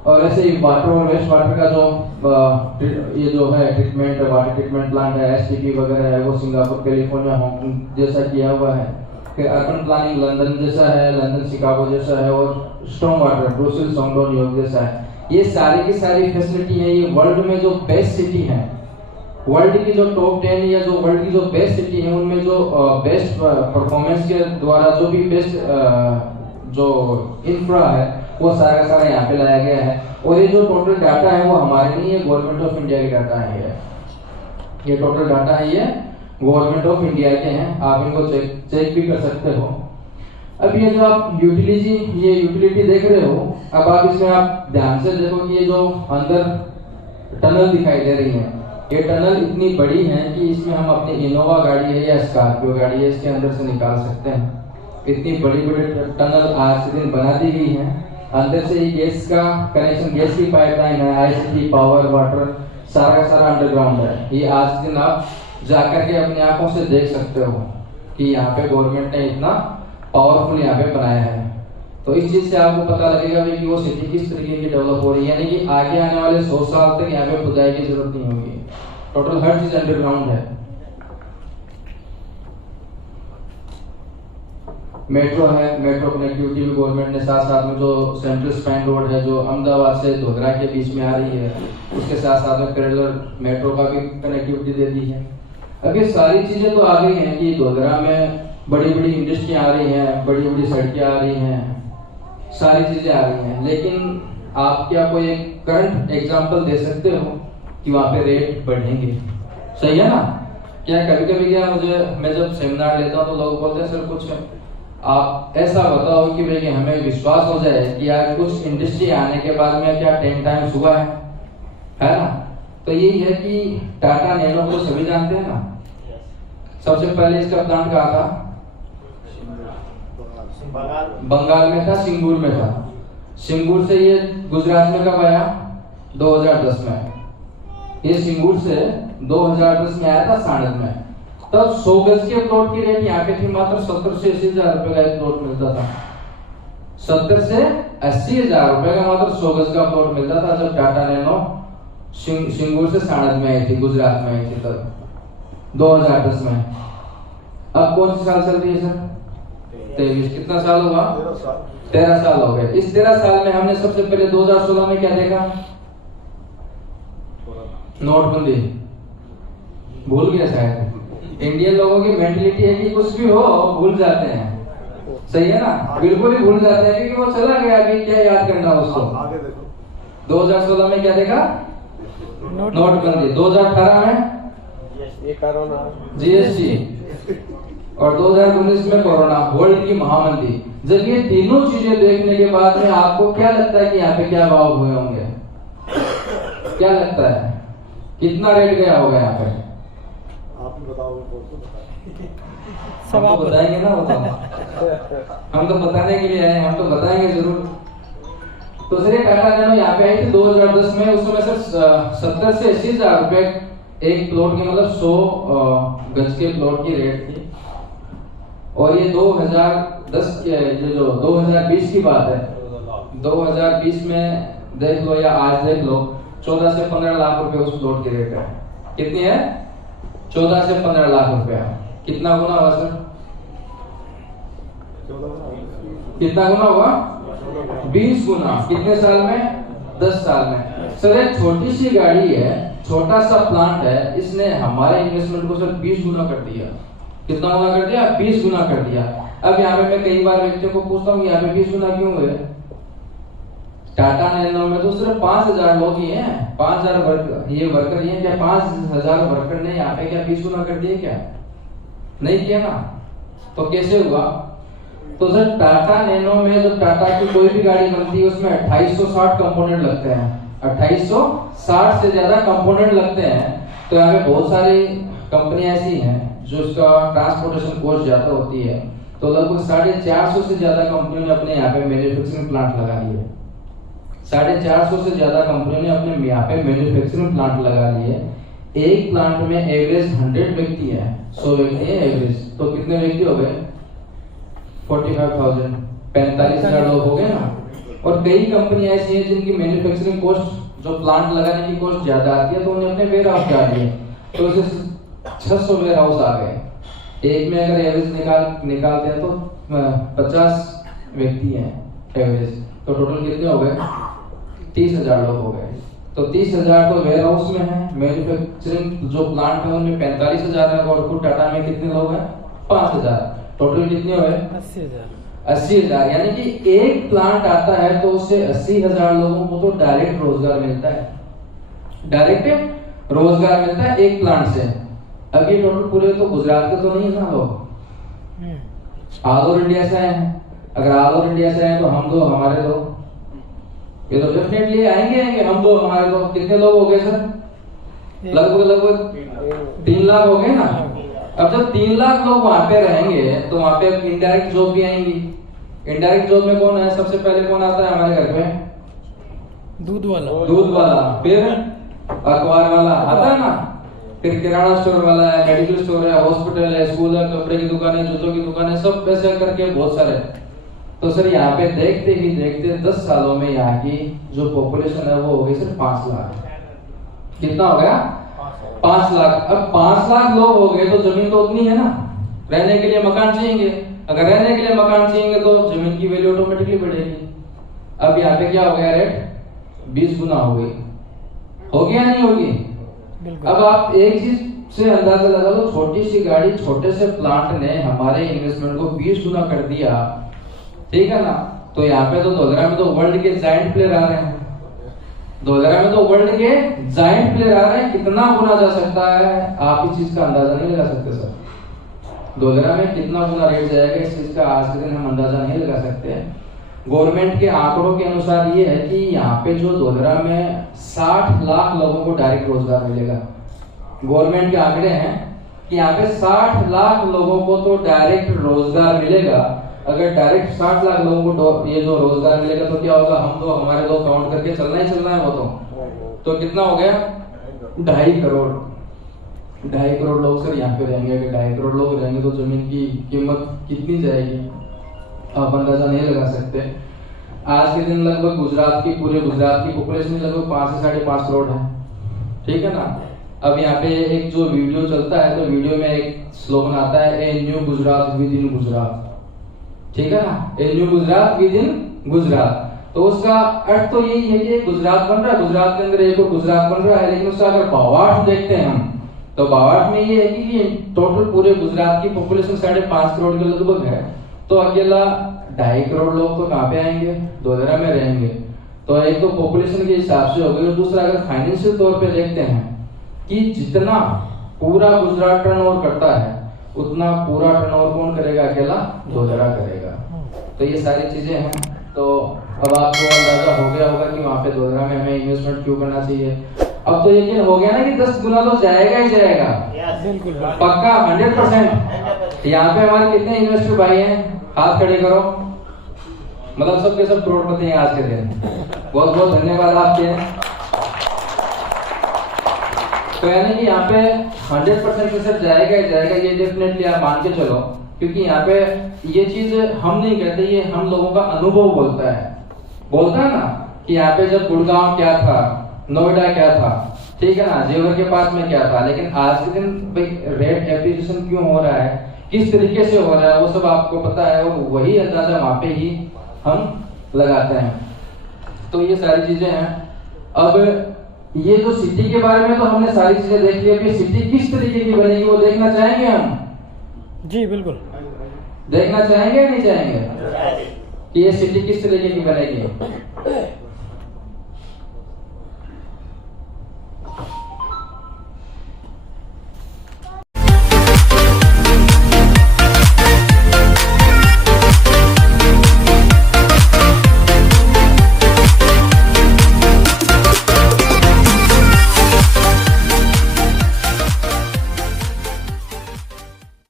और ऐसे ही वाटर और वेस्ट वाटर का जो ये जो है ट्रीटमेंट, वाटर ट्रीटमेंट प्लांट है, एसटीपी वगैरह है, वो सिंगापुर, कैलिफोर्निया, हांगकांग जैसा किया हुआ है। फिर अर्बन प्लानिंग लंदन जैसा है, लंदन शिकागो जैसा है, और स्ट्रॉन्ग वाटर ब्रुसेल, सोंगडो, न्यूयॉर्क जैसा है। ये सारी की सारी फैसिलिटी है। ये वर्ल्ड में जो बेस्ट सिटी है, वर्ल्ड की जो टॉप 10 या जो वर्ल्ड की जो बेस्ट सिटी है, उनमें जो बेस्ट परफॉर्मेंस के द्वारा जो भी बेस्ट जो इंफ्रा है वो सारा का सारा यहाँ पे लाया गया है। और ये जो टोटल डाटा है वो हमारे नहीं है, गवर्नमेंट ऑफ इंडिया के डाटा है। ये टोटल डाटा है, ये गवर्नमेंट ऑफ इंडिया के हैं। आप इनको चेक भी कर सकते हो। अब ये जो आप यूटिलिटी देख रहे हो, अब आप इसमें आप ध्यान से देखो कि ये जो अंदर टनल दिखाई दे रही है, ये टनल इतनी बड़ी है कि इसमें हम अपनी इनोवा गाड़ी है या स्कॉर्पियो गाड़ी है, इसके अंदर से निकाल सकते हैं। इतनी बड़ी बड़ी टनल आज के दिन बना दी गई है। अंदर से ही गैस का कनेक्शन, गैस की पाइपलाइन है, आईसीटी, पावर, वाटर, सारा का सारा अंडरग्राउंड है। ये आज के दिन आप जाकर के अपनी आंखों से देख सकते हो कि यहाँ पे गवर्नमेंट ने इतना पावरफुल यहाँ पे बनाया है। तो इस चीज से आपको पता लगेगा कि वो सिटी किस तरीके की डेवलप हो रही है, यानी कि आगे आने वाले 100 साल तक यहाँ पे खुदाई की जरूरत नहीं होगी। टोटल हर चीज अंडरग्राउंड है। मेट्रो है, मेट्रो कनेक्टिविटी भी गवर्नमेंट ने साथ साथ में जो सेंट्रल स्पैन रोड है जो अहमदाबाद से धोलेरा के बीच में आ रही है, उसके साथ साथ में पैरेलल मेट्रो का भी कनेक्टिविटी दे दी है। अब ये सारी चीजें तो आ गई हैं कि धोलेरा में बड़ी बड़ी इंडस्ट्री आ रही हैं, बड़ी बड़ी सड़कें आ रही हैं, सारी चीजें आ रही हैं, लेकिन आप क्या कोई एक करंट एग्जांपल दे सकते हो कि वहां पे रेट बढ़ेंगे? सही है ना? क्या कभी कभी क्या मैं जब सेमिनार लेता हूँ तो लोग बोलते हैं सर कुछ आप ऐसा बताओ कि भाई हमें विश्वास हो जाए कि यार कुछ इंडस्ट्री आने के बाद में क्या 10 टाइम्स हुआ है ना? तो यही है कि टाटा नैनो को सभी जानते हैं ना। सबसे पहले इसका प्लांट कहाँ था? बंगाल में था, सिंगूर में था। सिंगूर से ये गुजरात में कब आया? 2010 में। ये सिंगूर से 2010 में आया था साणंद में। तब 100 गज के प्लॉट की रेट यहाँ पे थी मात्र 70 से 80 हजार रुपए का एक प्लॉट मिलता था। 70 से 80 हजार रुपए का मात्र 100 गज का प्लॉट मिलता था जब टाटा नैनो सिंगूर से साणंद में आई थी, गुजरात में आई थी तब 2010 में। अब कौन सी साल चल रही है सर? 23। कितना साल हुआ? 13 साल हो गए। इस 13 साल में हमने सबसे पहले 2016 में क्या देखा? नोटबंदी। भूल गया शायद। इंडियन लोगों की मेंटलिटी है कि कुछ भी हो भूल जाते हैं। सही है ना? बिल्कुल ही भूल जाते हैं क्योंकि वो चला गया, अभी क्या याद करना उसको। 2016 में क्या देखा? नोटबंदी। 2018 में जीएसटी और 2019 में कोरोना, वर्ल्ड की महामंदी। जब ये तीनों चीजें देखने के बाद में आपको क्या लगता है कि यहाँ पे क्या भाव हुए होंगे? क्या लगता है कितना रेट गया होगा यहाँ पे? आप ही बताओगे, कौन सा बताएं? हम तो बताएंगे ना, वो तो हम तो बताने के लिए आए, हम तो बताएंगे जरूर। तो सर ये टाटा नैनो यहाँ पे आई थी 2010 में, उस समय सर 70 से 80 हजार रुपए एक प्लॉट के, मतलब 100 गज के प्लॉट की रेट थी। और ये 2010 के जो 2020 की बात है, 2020 में देख लो या आज देख लो, 14 से 15 लाख रुपए उस प्लॉट की रेट है। कितनी है? 14 से 15 लाख रुपए। कितना गुना हुआ सर? कितना गुना हुआ? 20 गुना। कितने साल में? 10 साल में। सर एक छोटी सी गाड़ी है, छोटा सा प्लांट है, इसने हमारे इन्वेस्टमेंट को सर 20 गुना कर दिया। कितना गुना कर दिया? 20 गुना कर दिया। अब यहाँ पे मैं कई बार व्यक्तियों को पूछता हूँ यहाँ पे 20 गुना क्यों हुए? टाटा नैनो में तो सिर्फ 5000 लोग ही हैं, 5000 वर्कर ये हैं क्या? 5000 वर्कर ने यहाँ पे क्या 20 गुना कर दिए क्या? नहीं किया ना। तो कैसे हुआ? तो सर टाटा नैनो में जो टाटा की कोई भी गाड़ी बनती है उसमें 2860 कंपोनेंट लगते हैं, 2860 से ज्यादा कंपोनेंट लगते हैं। तो यहाँ पे बहुत सारी कंपनियां ऐसी हैं जो इसका ट्रांसपोर्टेशन कॉस्ट ज्यादा होती है, तो लगभग 450 से ज्यादा कंपनियों ने अपने यहाँ पे मैन्युफैक्चरिंग प्लांट लगा लिए। 450 से ज्यादा कंपनियों ने अपने यहाँ पे मैन्युफैक्चरिंग प्लांट लगा लिए। एक प्लांट में एवरेज 100 व्यक्ति है, 100 व्यक्ति है एवरेज, तो कितने व्यक्ति हो गए? 45,000, 45,000 लोग हो गए ना। और कई कंपनियां ऐसी हैं जिनकी मैन्युफैक्चरिंग कॉस्ट, जो प्लांट लगाने की कॉस्ट ज्यादा आती है, तो उन्हें अपने वेयर हाउस डाल दिए, तो उसे 600 वेयर हाउस आ गए। एक में अगर एवरेज निकालते हैं तो 50 व्यक्ति हैं एवरेज, तो टोटल कितने हो गए? 30,000 लोग हो गए। तो 30,000 तो वेयर हाउस में है, मैन्युफैक्चरिंग जो प्लांट है उनमें 45,000 है, और खुद टाटा में कितने लोग हैं? 5,000। टोटल कितने हुए? 80,000। यानी कि एक प्लांट आता है तो उससे 80,000 लोगों को तो डायरेक्ट रोजगार मिलता है, डायरेक्ट रोजगार मिलता है एक प्लांट से। अब ये टोटल पूरे तो गुजरात के तो नहीं है ना लोग, ऑल ओवर इंडिया से हैं। अगर ऑल ओवर इंडिया से हैं तो हम दो हमारे दो, ये तो डेफिनेटली आएंगे हम दो हमारे दो। कितने लोग हो गए सर? लगभग 3 लाख हो गए ना। अब जब 3 लाख लोग वहां पे रहेंगे तो वहां पे इनडायरेक्ट जॉब भी आएंगी। इनडायरेक्ट जॉब में कौन है? सबसे पहले कौन आता है हमारे घर पे? दूध वाला, फिर अखबार वाला आता है ना, फिर किराना स्टोर वाला है, मेडिकल स्टोर है, हॉस्पिटल है, स्कूल है, कपड़े की दुकान है, जूतों की दुकान है, सब ऐसे करके बहुत सारे। तो सर यहाँ पे देखते ही देखते 10 सालों में यहाँ की जो पॉपुलेशन है वो हो गई सिर्फ 5 लाख। कितना हो गया? 5 लाख। अब 5 लाख लोग हो गए तो जमीन तो उतनी है ना, रहने के लिए मकान चाहिए। अगर रहने के लिए मकान चाहिए तो जमीन की वैल्यू ऑटोमेटिकली बढ़ेगी। अब यहाँ पे क्या हो गया? रेट 20 गुना हो गई। हो गया नहीं होगी? अब आप एक चीज से अंदाजा लगा लो, छोटी सी गाड़ी, छोटे से प्लांट ने हमारे इन्वेस्टमेंट को 20 गुना कर दिया, ठीक है ना। तो यहाँ पे तो धोलरा में तो वर्ल्ड के जायंट प्लेयर आ रहे हैं, धोलरा में तो वर्ल्ड के जायंट प्लेयर आ रहे हैं। कितना गुना जा सकता है आप इस चीज का अंदाजा नहीं लगा सकते सर। धोलरा में कितना गुना रेट जाएगा इस चीज का आज के दिन हम अंदाजा नहीं लगा सकते। गवर्नमेंट के आंकड़ों के अनुसार ये है कि यहाँ पे जो धोलरा में 60 लाख लोगों को डायरेक्ट रोजगार मिलेगा। गवर्नमेंट के आंकड़े हैं कि यहाँ पे 60 लाख लोगों को तो डायरेक्ट रोजगार मिलेगा। अगर डायरेक्ट 60 लाख लोगों को ये जो रोजगार मिलेगा तो क्या होगा? हम तो हमारे दो काउंट करके चलना ही चलना है वो तो कितना हो गया? 2.5 करोड़। 2.5 करोड़ लोग सर यहाँ पे रहेंगे। अगर 2.5 करोड़ लोग रहेंगे तो जमीन की कीमत कितनी जाएगी आप अंदाजा नहीं लगा सकते। आज के दिन लगभग गुजरात की, पूरे गुजरात की पॉपुलेशन लगभग 5 से 5.5 करोड़ है, ठीक है ना। अब यहाँ पे एक जो वीडियो चलता है तो वीडियो में एक स्लोगन आता है, a new Gujarat with in Gujarat, ठीक है ना, a new Gujarat with in Gujarat. तो उसका अर्थ तो यही है कि गुजरात बन रहा है, गुजरात के अंदर एक और गुजरात बन रहा है। लेकिन उसका अगर भावार्थ देखते हैं हम तो भावार्थ में ये है कि टोटल पूरे गुजरात की पॉपुलेशन 5.5 करोड़ के लगभग है, तो अकेला 2.5 करोड़ लोग तो कहाँ पे आएंगे? धोलरा में रहेंगे। तो एक तो पॉपुलेशन के हिसाब से हो गई, और दूसरा अगर फाइनेंशियल तौर पे देखते हैं कि जितना पूरा गुजरात टर्नओवर करता है उतना पूरा टर्नओवर कौन करेगा? अकेला धोलरा करेगा। तो ये सारी चीजें हैं। तो अब आपको अंदाजा हो गया होगा कि वहाँ पे धोलरा में हमें इन्वेस्टमेंट क्यों करना चाहिए। अब तो यकीन हो गया ना कि 10 गुना तो जाएगा ही जाएगा, बिल्कुल पक्का 100%। यहाँ पे हमारे कितने इन्वेस्टर भाई हैं, हाथ खड़े करो, मतलब सबके सब करोड़पति हैं आज के दिन। बहुत बहुत धन्यवाद आपके। तो यानी कि यहाँ पे 100% से सर जाएगा ही जाएगा, ये डेफिनेटली आप मान के चलो, क्योंकि यहाँ पे ये चीज हम नहीं कहते, ये हम लोगों का अनुभव बोलता है ना कि यहाँ पे जब गुड़गांव क्या था, नोएडा क्या था, ठीक है ना, जेवर के पास में क्या था, लेकिन आज के दिन भाई रेट एप्रिसिएशन क्यों हो रहा है, किस तरीके से हो रहा है, वो सब आपको पता है, और वही अंदाजा वहां पे ही हम लगाते हैं। तो ये सारी चीजें हैं। अब ये जो सिटी के बारे में तो हमने सारी चीजें देख ली, अभी सिटी किस तरीके की बनेगी वो देखना चाहेंगे हम? जी बिल्कुल। देखना चाहेंगे या नहीं चाहेंगे कि ये सिटी किस तरीके की बनेगी?